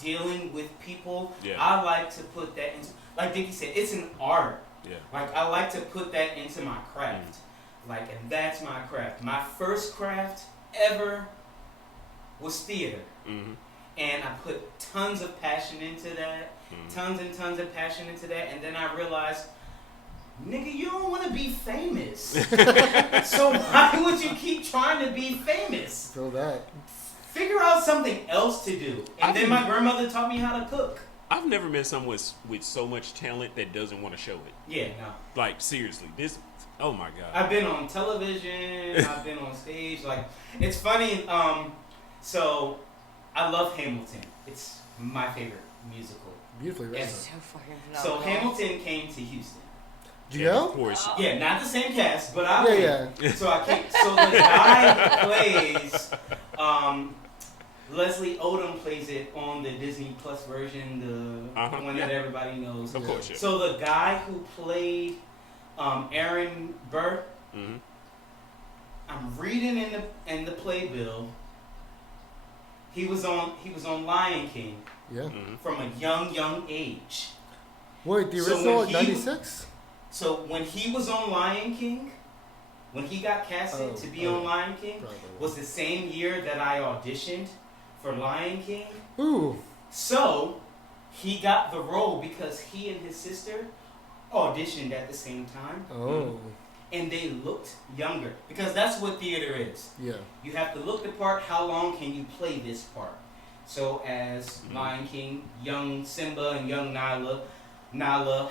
dealing with people. Yeah. I like to put that into, like Dickie said, it's an art. Yeah. Like I like to put that into my craft. Like, and that's my craft. My first craft ever was theater. Mm-hmm. And I put tons of passion into that, tons and tons of passion into that, and then I realized, nigga, you don't want to be famous. So why would you keep trying to be famous? Feel that. Figure out something else to do. And then my grandmother taught me how to cook. I've never met someone with so much talent that doesn't want to show it. Yeah, no. Like seriously, this. Oh my god. I've been on television. I've been on stage. Like, it's funny. So I love Hamilton. It's my favorite musical. Beautifully written. Ever. So fucking So phenomenal. Hamilton came to Houston. Do you know? Of course. Yeah, not the same cast, but I Yeah. So I came. So the guy who plays, Leslie Odom plays it on the Disney Plus version, the one that everybody knows. Of course. Yeah. So the guy who played Aaron Burr, I'm reading in the playbill. He was on Lion King Yeah. from a young age. Wait, the So original when he- 96? So when he was on Lion King, when he got casted to be on Lion King, Probably. was the same year that I auditioned for Lion King. Ooh. So he got the role because he and his sister auditioned at the same time, Oh. and they looked younger because that's what theater is. Yeah. You have to look the part. How long can you play this part? So as Lion King, young Simba and young Nala,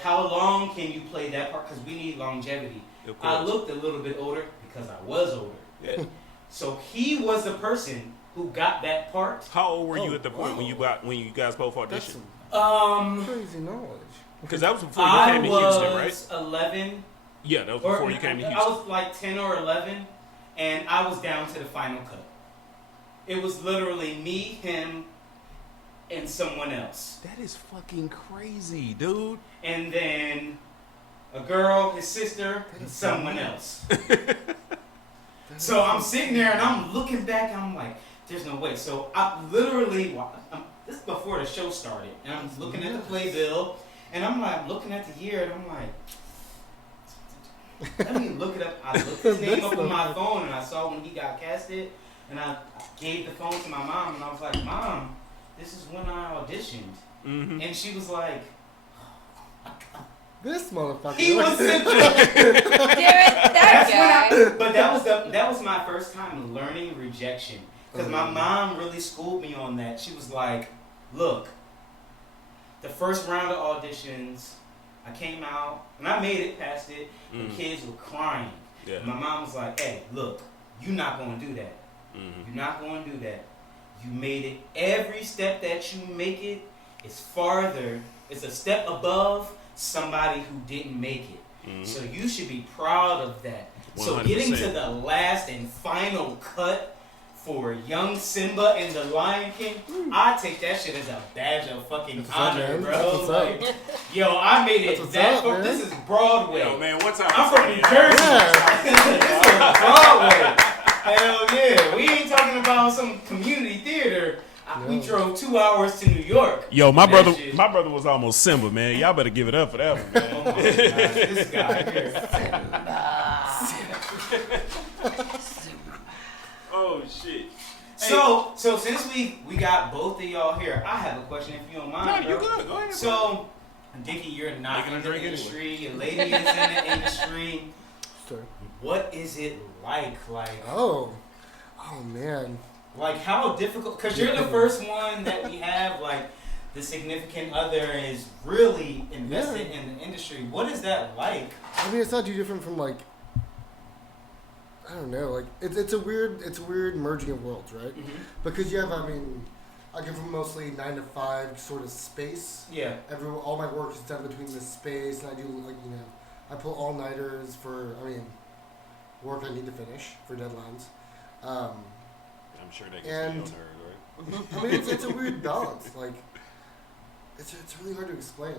how long can you play that part? Because we need longevity. Of I course. looked a little bit older because I was older. Yeah. So he was the person who got that part. How old were you Oh, at the point when wow. when you guys both That's auditioned? some crazy knowledge. Because that was before you I came to was Houston, right? 11. Yeah, that was Or before you came to I Houston. was like 10 or 11, and I was down to the final cut. It was literally me, him, and someone else. That is fucking crazy, dude. And then a girl, his sister, and someone else. So I'm sitting there and I'm looking back, I'm like, there's no way. So I literally, this is before the show started, and I'm looking at the playbill, and I'm like looking at the year, and I'm like, let me look it up. I looked his name up on my phone, and I saw when he got casted, and I gave the phone to my mom, and I was like, Mom, this is when I auditioned, and she was like, This motherfucker. he was central. Damn it, that guy. But that was my first time learning rejection. Because my mom really schooled me on that. She was like, look, the first round of auditions, I came out, and I made it past it, the kids were crying. Yeah. And my mom was like, hey, look, you're not going to do that. You're not going to do that. You made it. Every step that you make it is farther. It's a step above somebody who didn't make it. So you should be proud of that. 100%. So getting to the last and final cut for young Simba in The Lion King, I take that shit as a badge of fucking honor, bro. Like, yo, I made it that far. This is Broadway. Yo, man, what's up? I'm from New Jersey. This is Broadway. Hell yeah. We ain't talking about some community theater. We drove 2 hours to New York. Yo, my brother was almost Simba, man. Y'all better give it up for that one, man. Oh my God, this guy here. Oh shit. So since we got both of y'all here, I have a question if you don't mind. No, you good. Go ahead. So, Dickie, you're not in the industry. Your lady is in the industry. Sure. What is it like? Oh man. Like how difficult? Because you're the first one that we have. Like the significant other is really invested in the industry. What is that like? I mean, it's not too different from like, I don't know, like it's a weird merging of worlds, right? Because you have, I mean, I come from mostly 9 to 5 sort of space. Yeah. All my work is done between this space, and I do like I pull all nighters for work I need to finish for deadlines. I'm sure they can stay on her, right? I mean, it's a weird balance. Like, it's really hard to explain.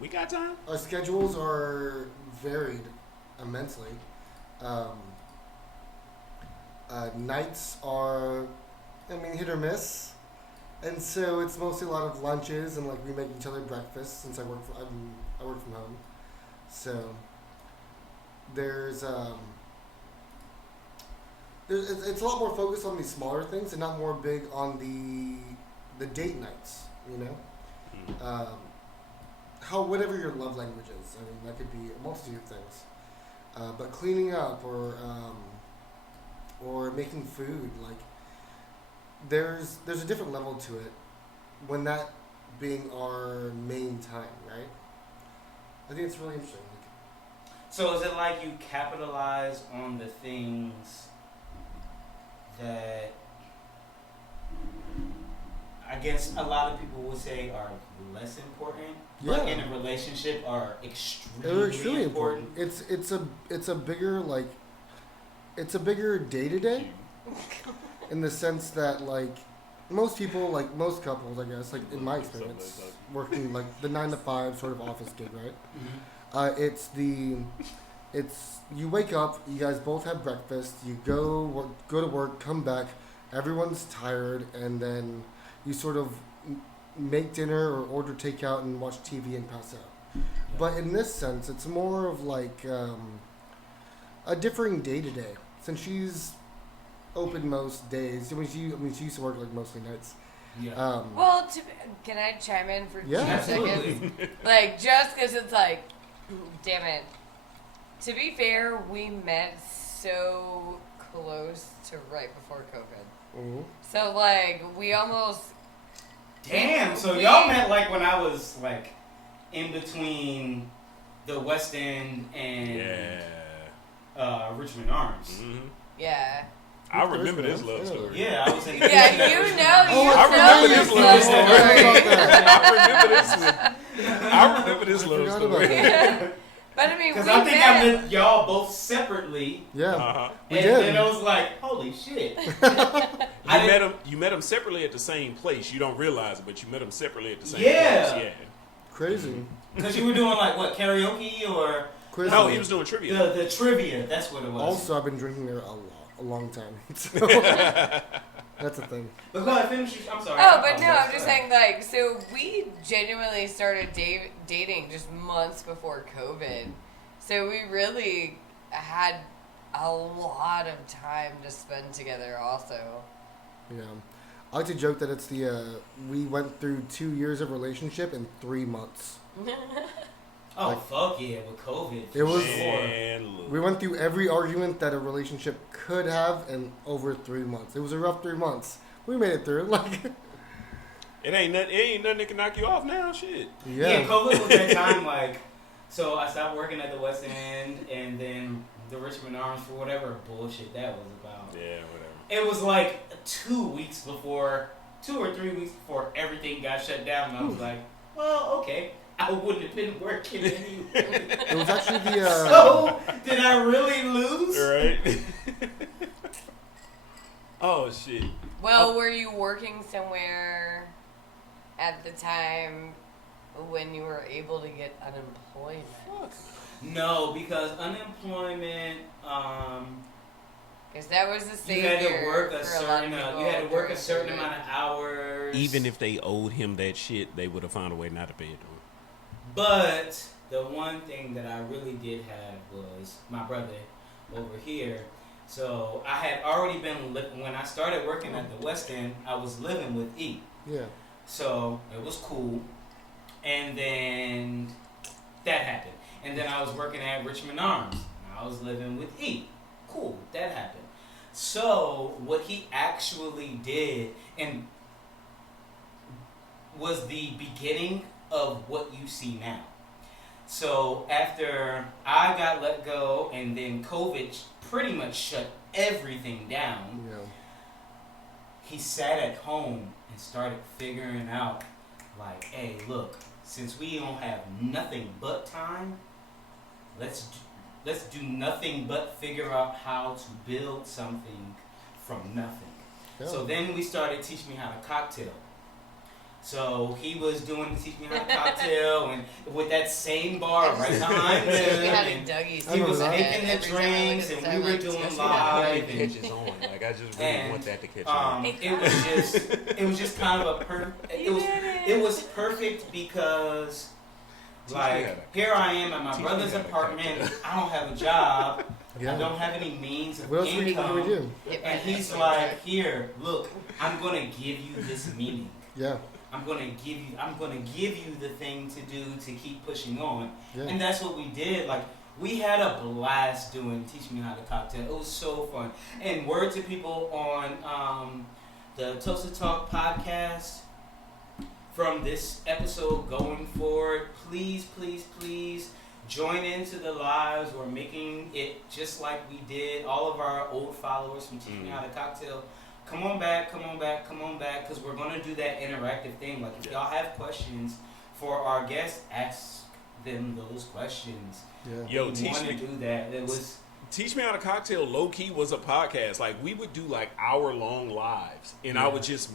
We got time. Our schedules are varied immensely. Nights are, hit or miss, and so it's mostly a lot of lunches and like we make each other breakfast since I work from home. So there's it's a lot more focused on these smaller things and not more big on the date nights, whatever your love language is. I mean, that could be a multitude of things. But cleaning up or making food, like there's a different level to it when that being our main time, right? I think it's really interesting. So is it like you capitalize on the things that I guess a lot of people would say are less important, but in a relationship are extremely important. It's a bigger day to day, in the sense that like most people, like most couples, I guess, like in my experience, working like the 9 to 5 sort of office gig, right? You wake up, you guys both have breakfast, you go to work, come back, everyone's tired, and then you sort of make dinner or order takeout and watch TV and pass out. But in this sense, it's more of like a differing day to day. Since she's open most days, she used to work like mostly nights. Yeah. Can I chime in for 2 absolutely. seconds? Like, just because it's like, damn it. To be fair, we met so close to right before COVID. Mm-hmm. So, like, we almost... Damn, so y'all met like when I was like in between the West End and Richmond Arms. Mm-hmm. Yeah. I remember this love story. Yeah, I was in Yeah, you know I remember this love story. I remember this love story. But I mean, because I think I met y'all both separately. Yeah, and then I was like, "Holy shit!" You met him separately at the same place. You don't realize it, but you met him separately at the same place. Yeah, crazy. Because you were doing like what, karaoke or? Crazy. No, he was doing trivia. The trivia. That's what it was. Also, I've been drinking there a long time. So. That's a thing. But go ahead, finish. I'm sorry. Oh, but no, I'm just saying, like, so we genuinely started dating just months before COVID. So we really had a lot of time to spend together also. Yeah. I like to joke that it's we went through 2 years of relationship in 3 months. Oh, fuck yeah, with COVID. It was. Man, We went through every argument that a relationship could have in over 3 months. It was a rough 3 months. We made it through. Like, it ain't nothing that can knock you off now. Shit. Yeah, COVID was that time, like, so I stopped working at the West End, and then the Richmond Arms for whatever bullshit that was about. Yeah, whatever. It was like 2 or 3 weeks before everything got shut down, and I was like, well, okay. I wouldn't have been working anyway. it was actually So, did I really lose? Right. Oh, shit. Well, were you working somewhere at the time when you were able to get unemployment? No, because unemployment, because that was the you savior had to work a for certain, a lot of people you had to work a during certain COVID. amount of hours. Even if they owed him that shit, they would have found a way not to pay it to him. But the one thing that I really did have was my brother over here. So I had already been when I started working at the West End, I was living with E. Yeah. So it was cool. And then that happened. And then I was working at Richmond Arms. And I was living with E. Cool, that happened. So what he actually did and was the beginning of what you see now. So after I got let go and then COVID pretty much shut everything down, Yeah. he sat at home and started figuring out, like, hey, look, since we don't have nothing but time, let's do nothing but figure out how to build something from nothing. Yeah. So then we started teaching me how to cocktail. So he was doing teach me how to cocktail, and with that same bar right behind We had him, a Dougie's. he was I remember making the Every time I look drinks, at and the we time, were like, doing just live. It And, catches on. Like, I just really and, want that to catch on. it was just kind of it was perfect because, Teach me how to- like, here I am at my teach me brother's how to apartment. cocktail. I don't have a job. Yeah. I don't have any means of What else income. would we do? And he's like, here, look, I'm gonna give you this meaning. Yeah. I'm gonna give you the thing to do to keep pushing on. Yeah. And that's what we did. Like, we had a blast doing Teach Me How to Cocktail. It was so fun. And word to people on the Toasted Talk podcast, from this episode going forward, please, please, please join into the lives. We're making it just like we did. All of our old followers from Teach Me How to Cocktail, come on back, because we're going to do that interactive thing. Like, if y'all have questions for our guests, ask them those questions. Yeah. Yo, we teach want to me. do that. It was Teach Me How to Cocktail low key was a podcast. Like, we would do like hour-long lives, and I would just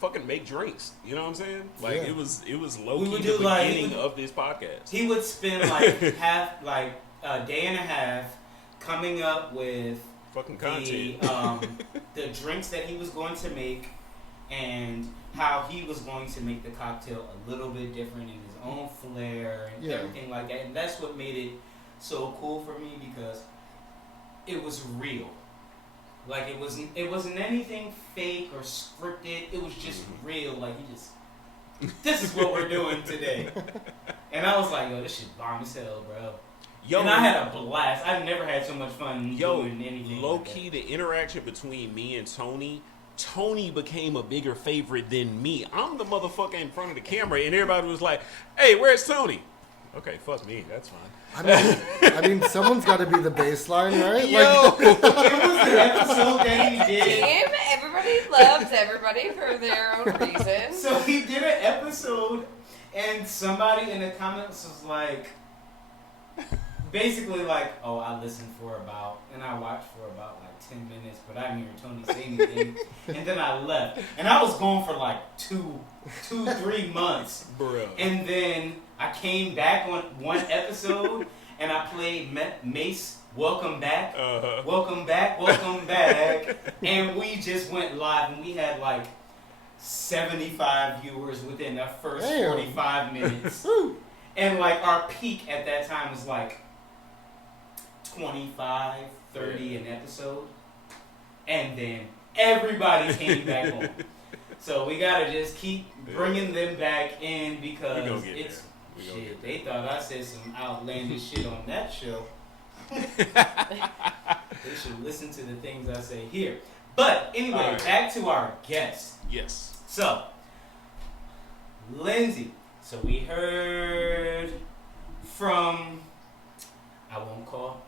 fucking make drinks. You know what I'm saying? Like, Yeah. it was low We key would the do, like, beginning of this podcast. he would spend like a day and a half coming up with Fucking content. the drinks that he was going to make and how he was going to make the cocktail a little bit different in his own flair and Yeah. everything like that. And that's what made it so cool for me, because it was real. Like, it wasn't anything fake or scripted. It was just real. Like, this is what we're doing today. And I was like, yo, this shit bomb as hell, bro. Yo, And I had a blast. I've never had so much fun doing anything. low like key, that. the interaction between me and Tony became a bigger favorite than me. I'm the motherfucker in front of the camera, and everybody was like, "Hey, where's Tony?" Okay, fuck me, that's fine. I mean, someone's got to be the baseline, right? Yo, It was an episode that he did. Team, everybody loves everybody for their own reasons. So he did an episode, and somebody in the comments was like, basically like, oh, I listened for about, and I watched for about like 10 minutes, but I didn't hear Tony say anything. And then I left. And I was gone for like 3 months. bro. And then I came back on one episode, and I played Mace. Welcome back, Uh-huh. welcome back, welcome back, and we just went live, and we had like 75 viewers within the first Damn. 45 minutes, and like our peak at that time was like 25, 30 an episode, and then everybody came back on. So we gotta just keep bringing them back in We because gonna get it's there. We gonna shit. get They thought I said some outlandish shit on that show. They should listen to the things I say here. But anyway, All right. back to our guest. Yes. So, Lindsay. So we heard from, I won't call,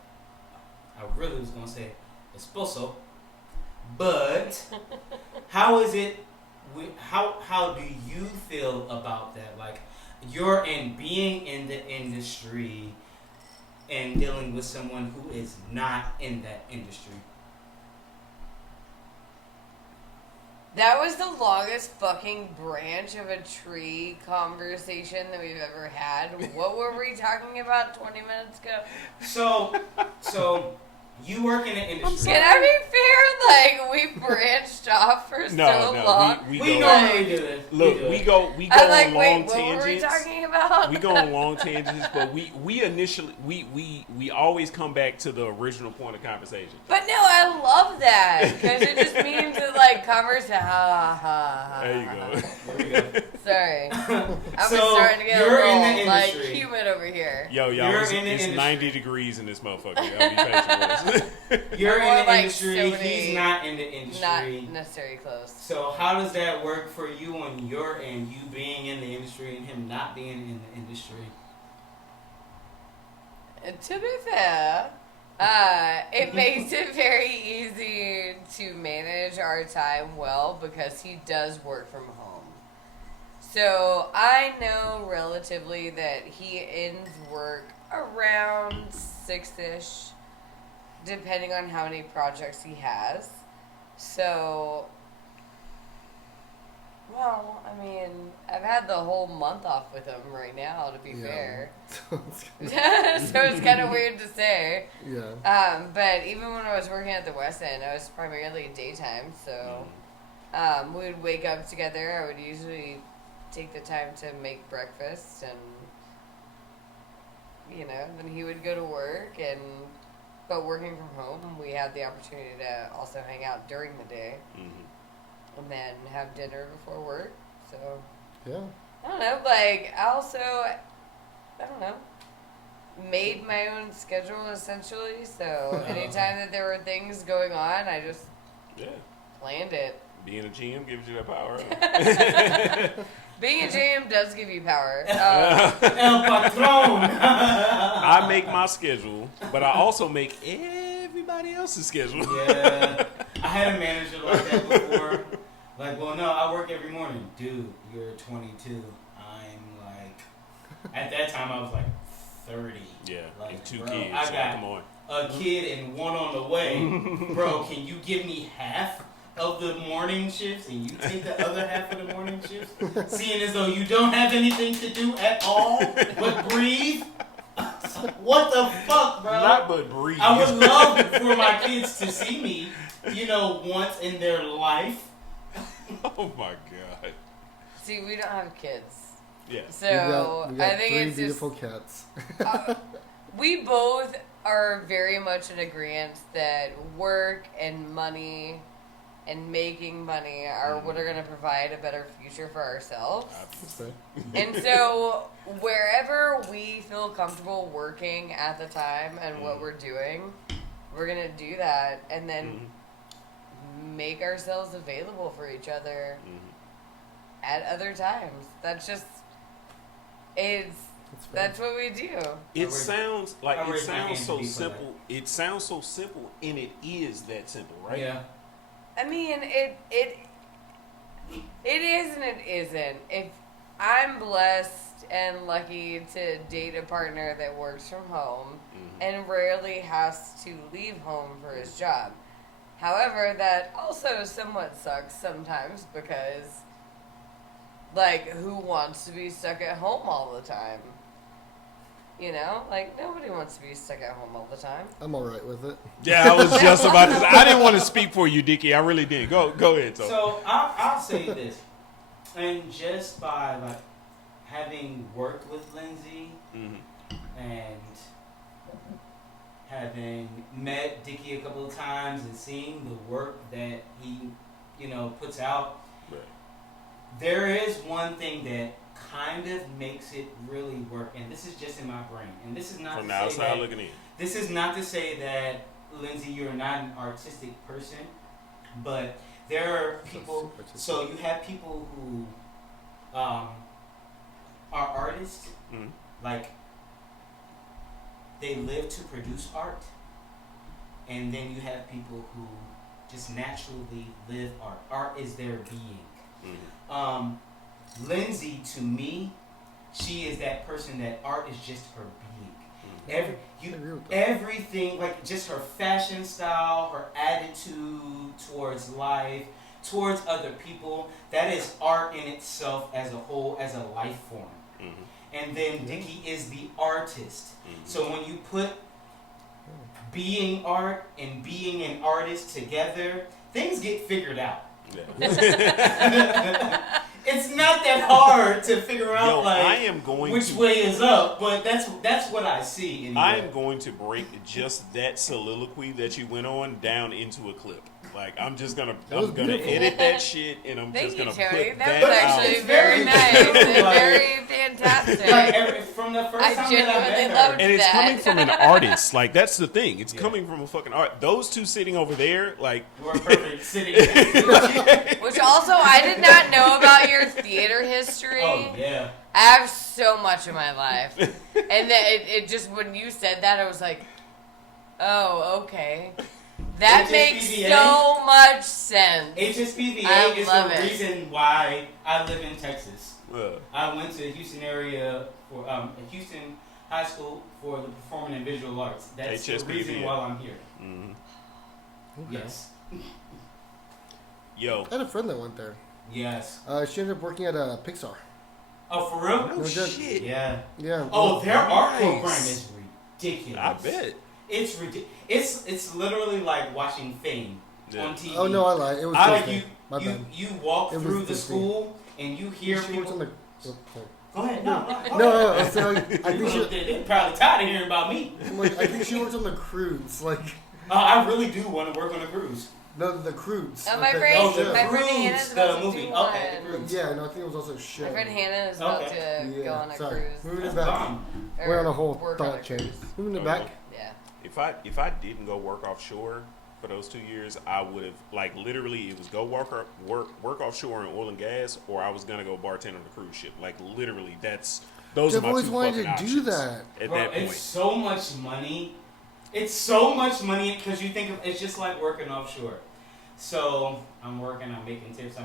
I really was going to say esposo, but how is it, how do you feel about that? Like, you're being in the industry and dealing with someone who is not in that industry. That was the longest fucking branch of a tree conversation that we've ever had. What were we talking about 20 minutes ago? So you work in the industry. Can I be fair? Like, we branched off for so long. We normally do this. Look, we go I'm like, on wait, long what were we tangents. talking about? We go on long tangents, but we initially we always come back to the original point of conversation. But no, I love that because it just means that like conversation. Ha ha ha. There you go. There we go. Sorry, I'm So, starting to get a you're in little the like industry. humid over here. Yo, y'all, You're it's, in the it's industry. 90 degrees in this motherfucker. Y'all be patient with us. You're More in the like industry. 70, He's not in the industry. Not necessarily close. So how does that work for you on your end? You being in the industry and him not being in the industry. And to be fair, it makes it very easy to manage our time well because he does work from home. So I know relatively that he ends work around 6-ish, depending on how many projects he has. So, well, I mean, I've had the whole month off with him right now, to be fair. So it's kind of weird to say. Yeah. But even when I was working at the West End, I was primarily daytime. So we would wake up together. I would usually take the time to make breakfast, and then he would go to work. But working from home, we had the opportunity to also hang out during the day, and then have dinner before work. So Yeah. I don't know. Like, I also, I don't know, made my own schedule essentially. So anytime that there were things going on, I just planned it. Being a GM gives you that power. Being a GM does give you power. El Patron. I make my schedule, but I also make everybody else's schedule. Yeah. I had a manager like that before. Like, well, no, I work every morning. Dude, you're 22. I'm like, at that time I was like 30. Yeah, Like, and 2 bro, kids. I So got come on. a kid and one on the way. Bro, can you give me half of the morning shifts and you take the other half of the morning shifts? Seeing as though you don't have anything to do at all but breathe? What the fuck, bro? Not but breathe. I would love for my kids to see me, once in their life. Oh my god. See, we don't have kids. Yeah. So we got I think 3 it's beautiful just, cats. we both are very much in agreement that work and money and making money are what are going to provide a better future for ourselves. Absolutely. And so wherever we feel comfortable working at the time and what we're doing, we're going to do that and then make ourselves available for each other at other times. That's just, that's what we do. It sounds like I it raise my hand sounds to so be simple. It sounds so simple, and it is that simple, right? Yeah. I mean, it is and it isn't. If I'm blessed and lucky to date a partner that works from home and rarely has to leave home for his job. However, that also somewhat sucks sometimes because, like, who wants to be stuck at home all the time? You know, like nobody wants to be stuck at home all the time. I'm all right with it. Yeah, I was just about to. I didn't want to speak for you, Dickie. I really didn't. Go ahead, Tom. So I'll say this, and just by like having worked with Lindsay and having met Dickie a couple of times and seeing the work that he, puts out, Right. there is one thing that kind of makes it really work, and this is just in my brain, and this is not From to the say outside that, looking in. this is not to say that, Lindsay, you're not an artistic person, but there are people. So you have people who are artists, like they live to produce art, and then you have people who just naturally live art. Art is their being. Lindsay, to me, she is that person that art is just her being. Everything, like just her fashion style, her attitude towards life, towards other people, that is art in itself as a whole, as a life form. And then Dickie is the artist. So when you put being art and being an artist together, things get figured out. Yeah. It's not that hard to figure out which way is up, but that's what I see. Anyway. I am going to break just that soliloquy that you went on down into a clip. Like I'm gonna edit that shit and I'm just gonna Tony. put That that was actually out. very nice and very fantastic. From the first I time genuinely that I met loved her, And it's that. coming from an artist. Like that's the thing. It's coming from a fucking art. Those two sitting over there, like we're perfect sitting. Which also I did not know about your theater history. Oh yeah. I have so much in my life, and then it just when you said that I was like, oh okay. That makes HSPVA. so much sense. I HSPVA is love the it. reason why I live in Texas. uh, I went to Houston area for Houston High School for the Performing and Visual Arts. That's the HSPVA. reason why I'm here. Okay. Yes. yo, I had a friend that went there. Yes. She ended up working at Pixar. Oh, for real? no shit. Yeah. Yeah. Oh, their art Nice. program is ridiculous. I bet. It's ridiculous. It's literally like watching Fame on TV. Oh no, I lied. It was Like Disney. My bad. you walk It was through the Disney. school and you hear She works people. on the. Oh, sorry. Go ahead. No. No. So I think she. They're probably tired of hearing about me. I think she works on the cruise. Like I really do want to work on a cruise. no, the cruise. Oh, Like my the- friend, Oh, the my friend Cruise, Hannah's the about to movie. do Okay, the one. Cruise. Yeah, no, I think it was also a show. My friend Hannah is about to go on a sorry. cruise. Moving it That's back. bomb. Or We're on a whole work on thought a chain. cruise. Moving it back. Yeah. If I didn't go work offshore for those 2 years, I would have like literally it was go work offshore in oil and gas, or I was gonna go bartend on a cruise ship. Like literally, those are I've my always two wanted fucking to options do that. at Bro, that point. it's so much money. It's so much money because you think of it's just like working offshore. So I'm working, I'm making tips.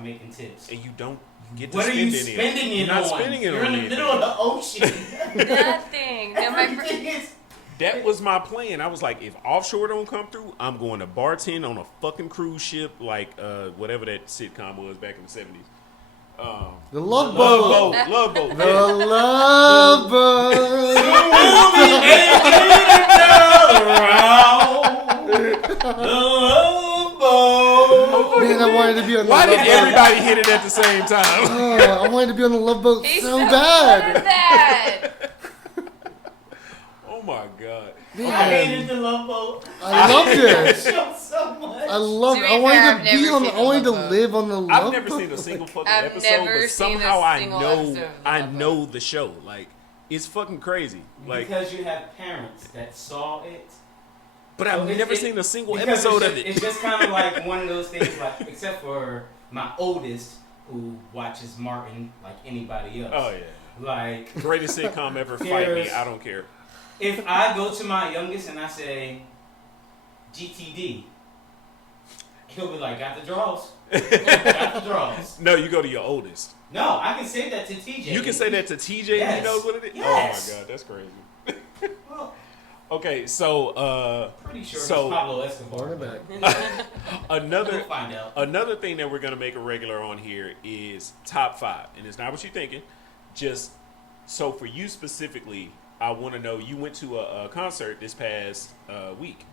And you don't get to What are spend you any of spending it You're not on? spending it You're on in the anything. middle of the ocean. Nothing. No, my Everything friend. is. That was my plan. I was like, if offshore don't come through, I'm going to bartend on a fucking cruise ship, like whatever that sitcom was back in the 70s. The Love Love Boat. Boat. Love Boat. The Love Boat. Man, I wanted to be on the Why Love did Boat. everybody hit it at the same time? I wanted to be on the Love Boat He's so so bad. good at that. Oh my god. I hated the Love Boat. I loved it. Show so much. I loved To it. be I wanted fair, to I've be never on. seen I the wanted to Love Boat. live on the Love I've never Boat. seen a single fucking I've episode, never but seen a somehow I single know episode of the I Love know the show. Like it's fucking crazy. Like, Because you have parents that saw it. but So I've never seen a single because episode it's of just, it. It's just kind of like one of those things, like except for my oldest, who watches Martin like anybody else. Oh yeah, Like greatest sitcom ever. Fight me. There's- I don't care. if I go to my youngest and I say GTD, he'll be like, "Got the draws, got the draws." No, you go to your oldest. No, I can say that to TJ. You can say that to TJ and Yes. he knows what it is? Yes. Oh my god, that's crazy. Well, Okay, so pretty sure So- it's Pablo Escobar. Run it but back. another We'll find out. another thing that we're gonna make a regular on here is top 5. And it's not what you're thinking. Just so for you specifically, I want to know. You went to a concert this past week.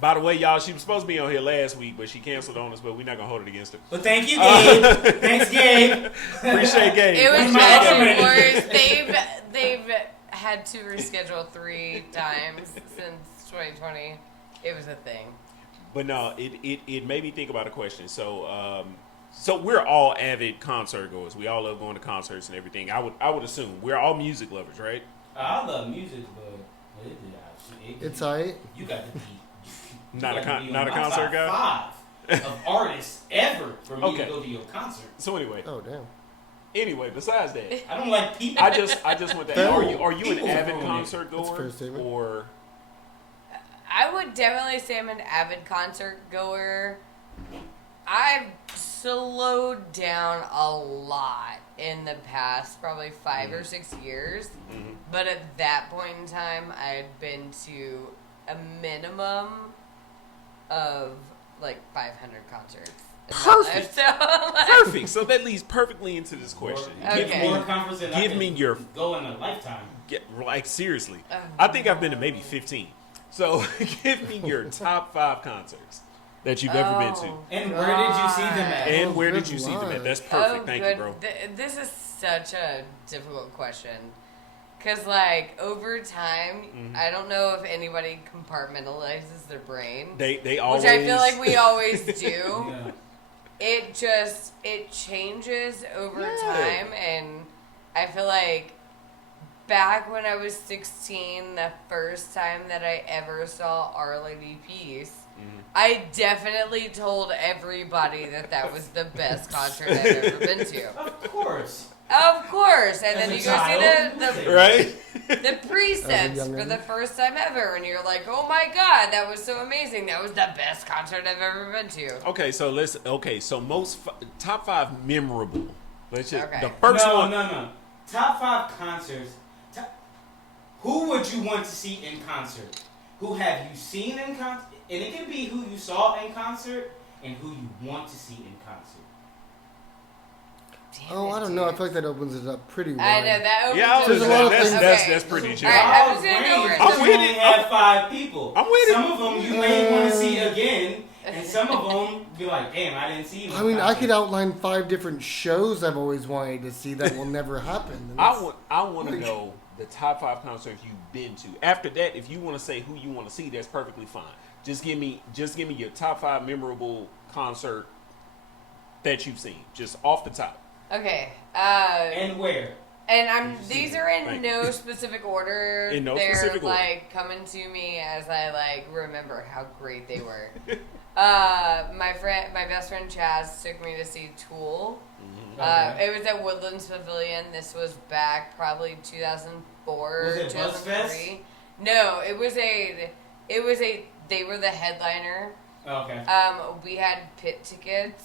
By the way, y'all, she was supposed to be on here last week, but she canceled on us. But we're not gonna hold it against her. But thank you, Gabe. Thanks, Gabe. Appreciate Gabe. It was Appreciate January. They've had to reschedule 3 times since 2020. It was a thing. But no, it made me think about a question. So so we're all avid concert goers. We all love going to concerts and everything. I would assume we're all music lovers, right? I love music, but It's alright. You got to be Not a on not a my concert top guy. 5 of artists ever for me Okay. to go to your concert. So anyway, Oh damn. besides that, I don't like people. I just want that. Are you an People avid ruin it. concert That's a goer fair statement. or? I would definitely say I'm an avid concert goer. I've slowed down a lot in the past, probably 5 or 6 years. Mhm. But at that point in time, I had been to a minimum of like 500 concerts. in my life. Perfect. So, like, Perfect. So that leads perfectly into this question. Okay. Give more conference than I Give can me your go in a lifetime. like seriously. Oh, I think I've been to maybe 15. So give me your top 5 concerts that you've ever been to. oh, And where did you see them at? And Oh, where did good you see them at? Lord. That's perfect. Oh, Thank good. you, bro. This is such a difficult question. Because, like, over time, Mhm. I don't know if anybody compartmentalizes their brain. They always. Which I feel like we always do. Yeah. It changes over Yeah. time. And I feel like back when I was 16, the first time that I ever saw Our Lady Peace, I definitely told everybody that was the best concert I've ever been to. Of course. Of course. And As then a you go child, see the Right? the presets young for man. the first time ever, and you're like, "Oh my god, that was so amazing! That was the best concert I've ever been to." Okay, so top 5 memorable. Let's just Okay. the first one. No. Top 5 concerts. Who would you want to see in concert? Who have you seen in concert? And it can be who you saw in concert and who you want to see in concert. Damn Oh, it, I don't know. I dude. feel like that opens it up pretty wide. I know that. Opens Yeah, I up was There's a lot of that's, things- that's, Okay. that's pretty chill. All right, I was I'll gonna bring go it, with but I'm you with only it. have 5 people. I'm with it. Some of them you may want to see again, and some of them be like, damn, I didn't see you. in I mean, I concert. could outline 5 different shows I've always wanted to see that will never happen. And that's- I want to know the top 5 concerts you've been to. After that, if you want to say who you want to see, that's perfectly fine. Just give me your top 5 memorable concert that you've seen, just off the top. Okay. And where? And Did you see these it? are in Thank no specific order. In no They're specific order. like coming to me as I like remember how great they were. My best friend Chaz took me to see Tool. Okay. It was at Woodlands Pavilion. This was back probably 2004, Was it 2003. No, it was a. They were the headliner. Okay. We had pit tickets,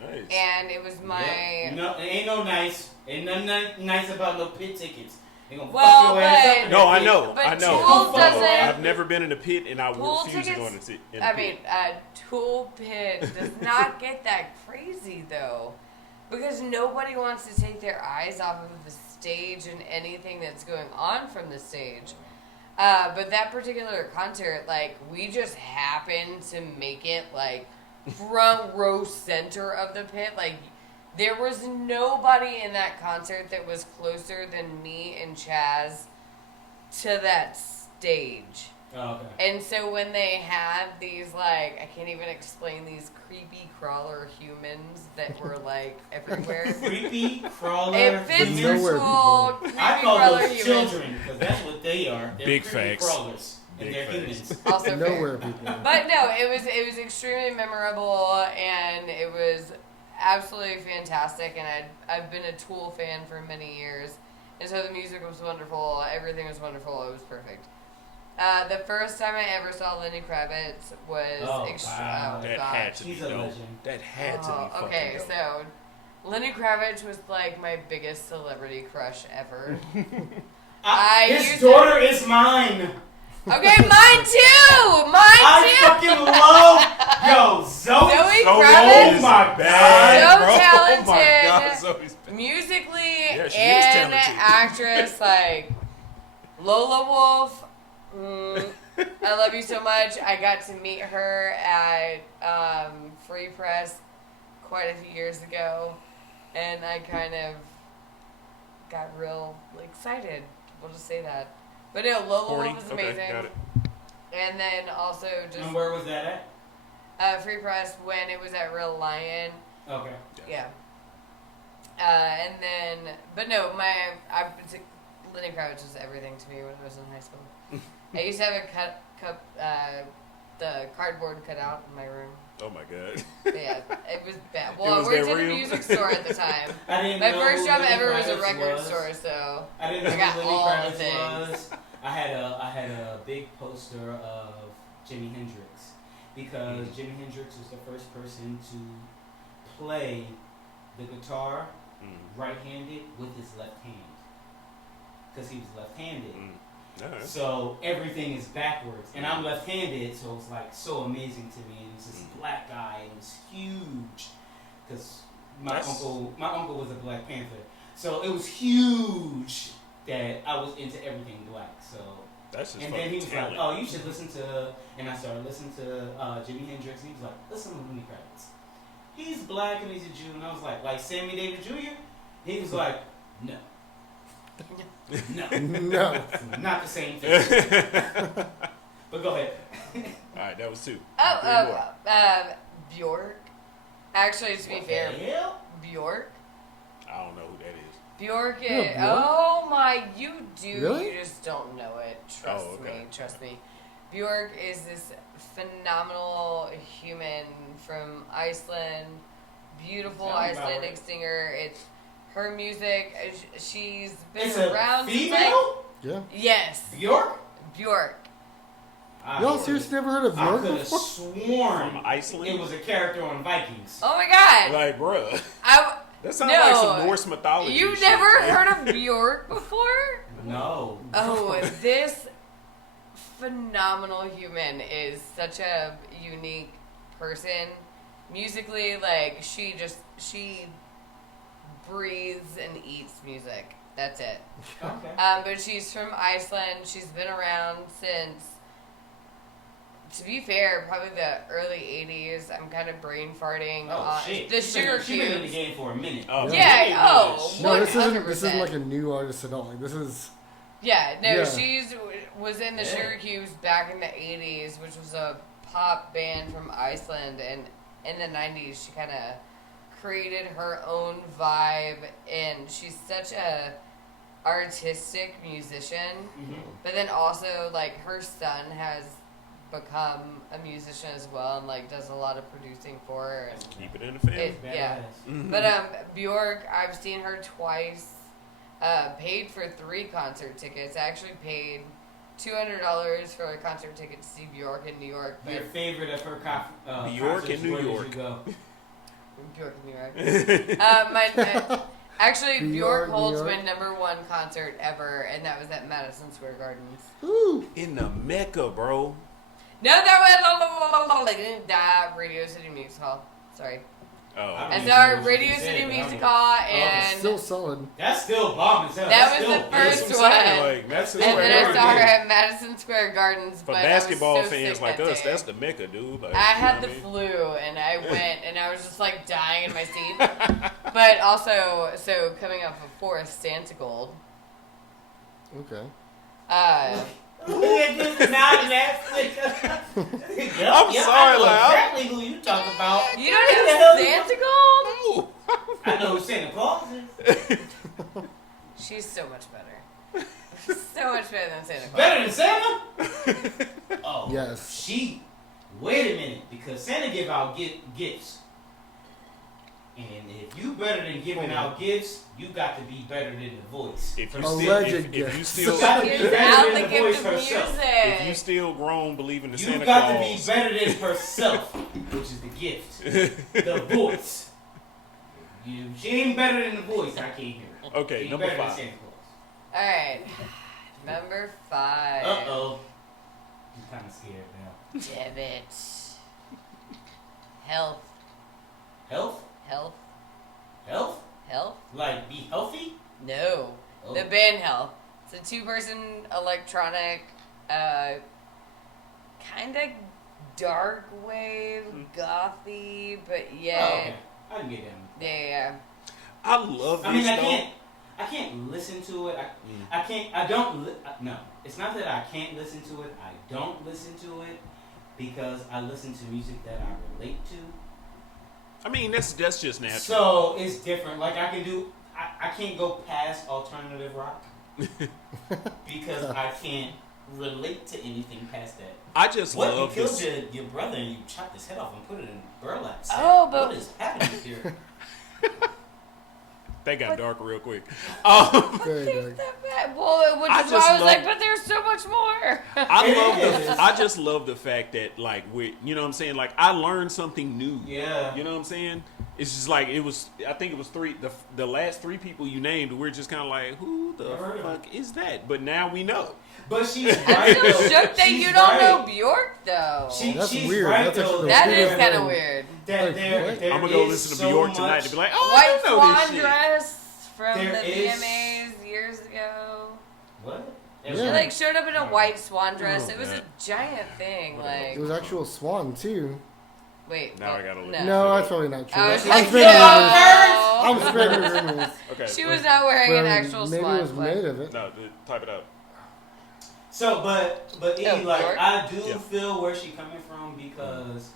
Nice. and it was my. Yeah. No, it ain't no nice. Ain't nothing nice about no pit tickets. They gonna Well, fuck your ass but- up in No, that I pit. know. But I know. Tool doesn't- I've never been in a pit, and I Tool refuse to go in tickets. a pit. I mean, Tool Pit does not get that crazy though, because nobody wants to take their eyes off of the stage and anything that's going on from the stage. But that particular concert, like, we just happened to make it like front row center of the pit. Like, there was nobody in that concert that was closer than me and Chaz to that stage. Oh, okay. And so when they had these, like, I can't even explain, these creepy crawler humans that were, like, everywhere. Creepy crawler. It fits Nowhere your people. tool, creepy I call crawler those humans. children because that's what they are. They're Big creepy facts. crawlers. And Big they're facts. humans. Also fair. Nowhere people. But no, it was extremely memorable, and it was absolutely fantastic, and I've been a Tool fan for many years, and so the music was wonderful, everything was wonderful, it was perfect. The first time I ever saw Lenny Kravitz was Oh, wow. That God. had to be She's a dope. legend. That had to be fucking okay, dope. so Lenny Kravitz was like my biggest celebrity crush ever. His used daughter is mine. Okay, mine too! Mine I too! fucking love Zoe. Zoe Zoe Kravitz? is Oh my bad, So bro. talented. Oh my God, Zoe's bad. Musically Yeah, she is and talented. actress, like Lola Wolf, I love you so much. I got to meet her at Free Press quite a few years ago, and I kind of got real excited. We'll just say that. But no, Lola Wolf is amazing. Okay, got it. And then also just And where was that Free Press when it was at Real Lion. at? Okay. Yeah. And then, but no, Lenny Kravitz was everything to me when I was in high school. I used to have the cardboard cut out in my room. Oh my god. Yeah, it was bad. Well, I Was worked that in a real? music store at the time. I didn't My know first who job Lenny ever was a Kravitz record was. store, so I didn't know I got who all Lenny the Kravitz things. was. I had a big poster of Jimi Hendrix because Jimi Hendrix was the first person to play the guitar right-handed with his left hand because he was left-handed. Alright. So everything is backwards, and I'm left-handed, so it's like so amazing to me. And it's this black guy, and it's huge, because my uncle was a Black Panther, so it was huge that I was into everything black. So That's just and then he was talent. like, "Oh, you should listen to," and I started listening to Jimi Hendrix. And he was like, "Listen to Lenny Kravitz. He's black and he's a Jew." And I was like Sammy Davis Jr. He was like, "No." No. No. Not the same thing. But go ahead. Alright, that was 2. Bjork. Actually, to be What the fair, hell? Bjork. I don't know who that is. Bjork You know is, Bjork? oh my, you do, Really? you just don't know it. Trust Oh, okay. trust me. Bjork is this phenomenal human from Iceland, beautiful Tell me about Icelandic her. singer. It's her music. She's been It's around a since, like, female? Yeah. yes, Bjork? Bjork. Y'all seriously never heard of I Bjork could have before? sworn From Iceland? it was a character on Vikings. Oh my God, Like, bruh. I. That sounds No. like some Norse mythology. You've shit, never man. heard of Bjork before? No. Oh, this phenomenal human is such a unique person. Musically, like, she breathes and eats music. That's it. Okay. But she's from Iceland. She's been around since, to be fair, probably the early 80s. I'm kind of brain farting. Oh shit. The She's Sugar been in the Cubes. game for a minute. Oh, Yeah, oh, No, this isn't 100%. like a new artist at all. Like this is Yeah, no, Yeah. she's was in the Yeah. Sugar Cubes back in the 80s, which was a pop band from Iceland, and in the 90s she kind of created her own vibe, and she's such a artistic musician, but then also, like, her son has become a musician as well, and, like, does a lot of producing for her, and Keep it in the family. yeah. Badass. But Bjork, I've seen her twice. Paid for 3 concert tickets. I actually paid $200 for a concert ticket to see Bjork in New York. Your favorite of her Bjork concerts, in New where did York. you go? Bjork in New York. Actually, Bjork New holds York. my #1 concert ever, and that was at Madison Square Gardens. ooh. In the Mecca, bro. No, that was that Radio City Music Hall. Sorry. Oh. I I don't saw even know Radio what you City said, but I Music don't- Hall, It's and still solid. That's still bomb as hell. That That's was still the big. first That's what I'm saying, one. like, Madison and Square then I Garden saw her is- at Madison Square Gardens. For but basketball I was so fans sick like that us, day. that's the Mecca, dude. Like, I had you the know what flu, and I went, and I was just like dying in my seat. But also, so coming off of Forest Santa Gold, Okay. Look at this naughty ass nigga. I'm Yep, sorry, I know like, exactly who you talking about. you don't have Santa Gold? I know who Santa Claus is. She's so much better. She's so much better than Santa Claus. Better than Santa? Oh. Yes. Wait a minute, because Santa give out gifts. And if you better than giving out gifts, you got to be better than the voice. If you Alleged still, if you gifts. still, You gotta be Gives out better the than the voice gift of herself. if you music. still grown believing the You Santa got Claus, to be better than herself, which is the gift. The voice. She ain't better than the voice, I can't hear it. Okay, She ain't number better than 5. Santa Claus. Alright. Number 5. Uh-oh. I'm kind of scared now. Damn it. Health. Health? Health. Health? Health? Like, be healthy? No. Oh. The band Health. It's a 2-person electronic, kind of dark wave, gothy, but yeah. Oh, okay. I can get him. Yeah. I love this. I mean, I can't listen to it. I can't. I don't. No, it's not that I can't listen to it. I don't listen to it because I listen to music that I relate to. I mean, that's just natural. So it's different. Like I can do. I can't go past alternative rock because I can't relate to anything past that. I just love you this. killed your brother and you chopped his head off and put it in burlap sack. Oh, but what is happening here? That got dark real quick. Very There's dark. that bad. Well, which I is just why I was love- like, but there's so much more. I just love the fact that like you know what I'm saying, like I learned something new. Yeah. You know what I'm saying? It's just like I think it was the last 3 people you named, we're just kind of like, who the fuck is that? But now we know. But she's I'm right. so though. shook that She's you don't right. know Bjork, though. That's She's weird. right, That's though. actually That weird is thing. kind of weird. That Like, there, what? there I'm gonna go is listen to so Bjork tonight much- to be like, oh, White I know swan this shit. dress from There the is- VMAs years ago. What? Yeah. She like showed up in a white swan dress. Oh, it was man. a giant thing. Like, It was actual swan too. wait. Now what? I gotta look. No. No, that's probably not true. I I'm was like, spreading no. rumors. I'm spreading rumors. Okay. She was not wearing Well, an actual maybe swan. it was but- made of it. No, type it up. So, but E, Oh, like, Bjork? I do Yeah. feel where she coming from because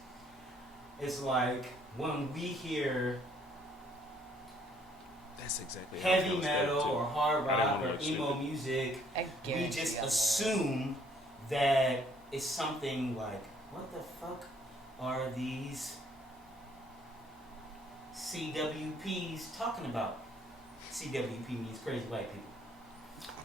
it's like when we hear That's exactly how I heavy feel metal too. or hard I don't rock wanna or look emo stupid. music, I we guarantee just I'm assume that it's something like, what the fuck are these CWPs talking about? CWP means crazy white people.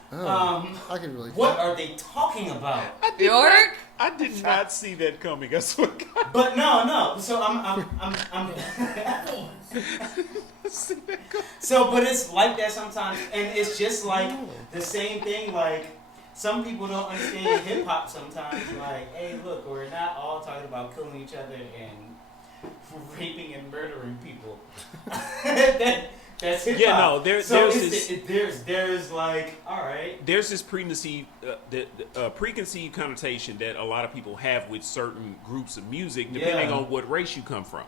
Oh, I could really. What are they talking about? Bjork? I did not see that coming. I swear to God. But no. So I'm So, but it's like that sometimes, and it's just like the same thing. Like some people don't understand hip hop sometimes. Like, hey, look, we're not all talking about killing each other and raping and murdering people. That's hip hop. Yeah, no, there's like, all right. There's this preconceived connotation that a lot of people have with certain groups of music, depending Yeah. on what race you come from.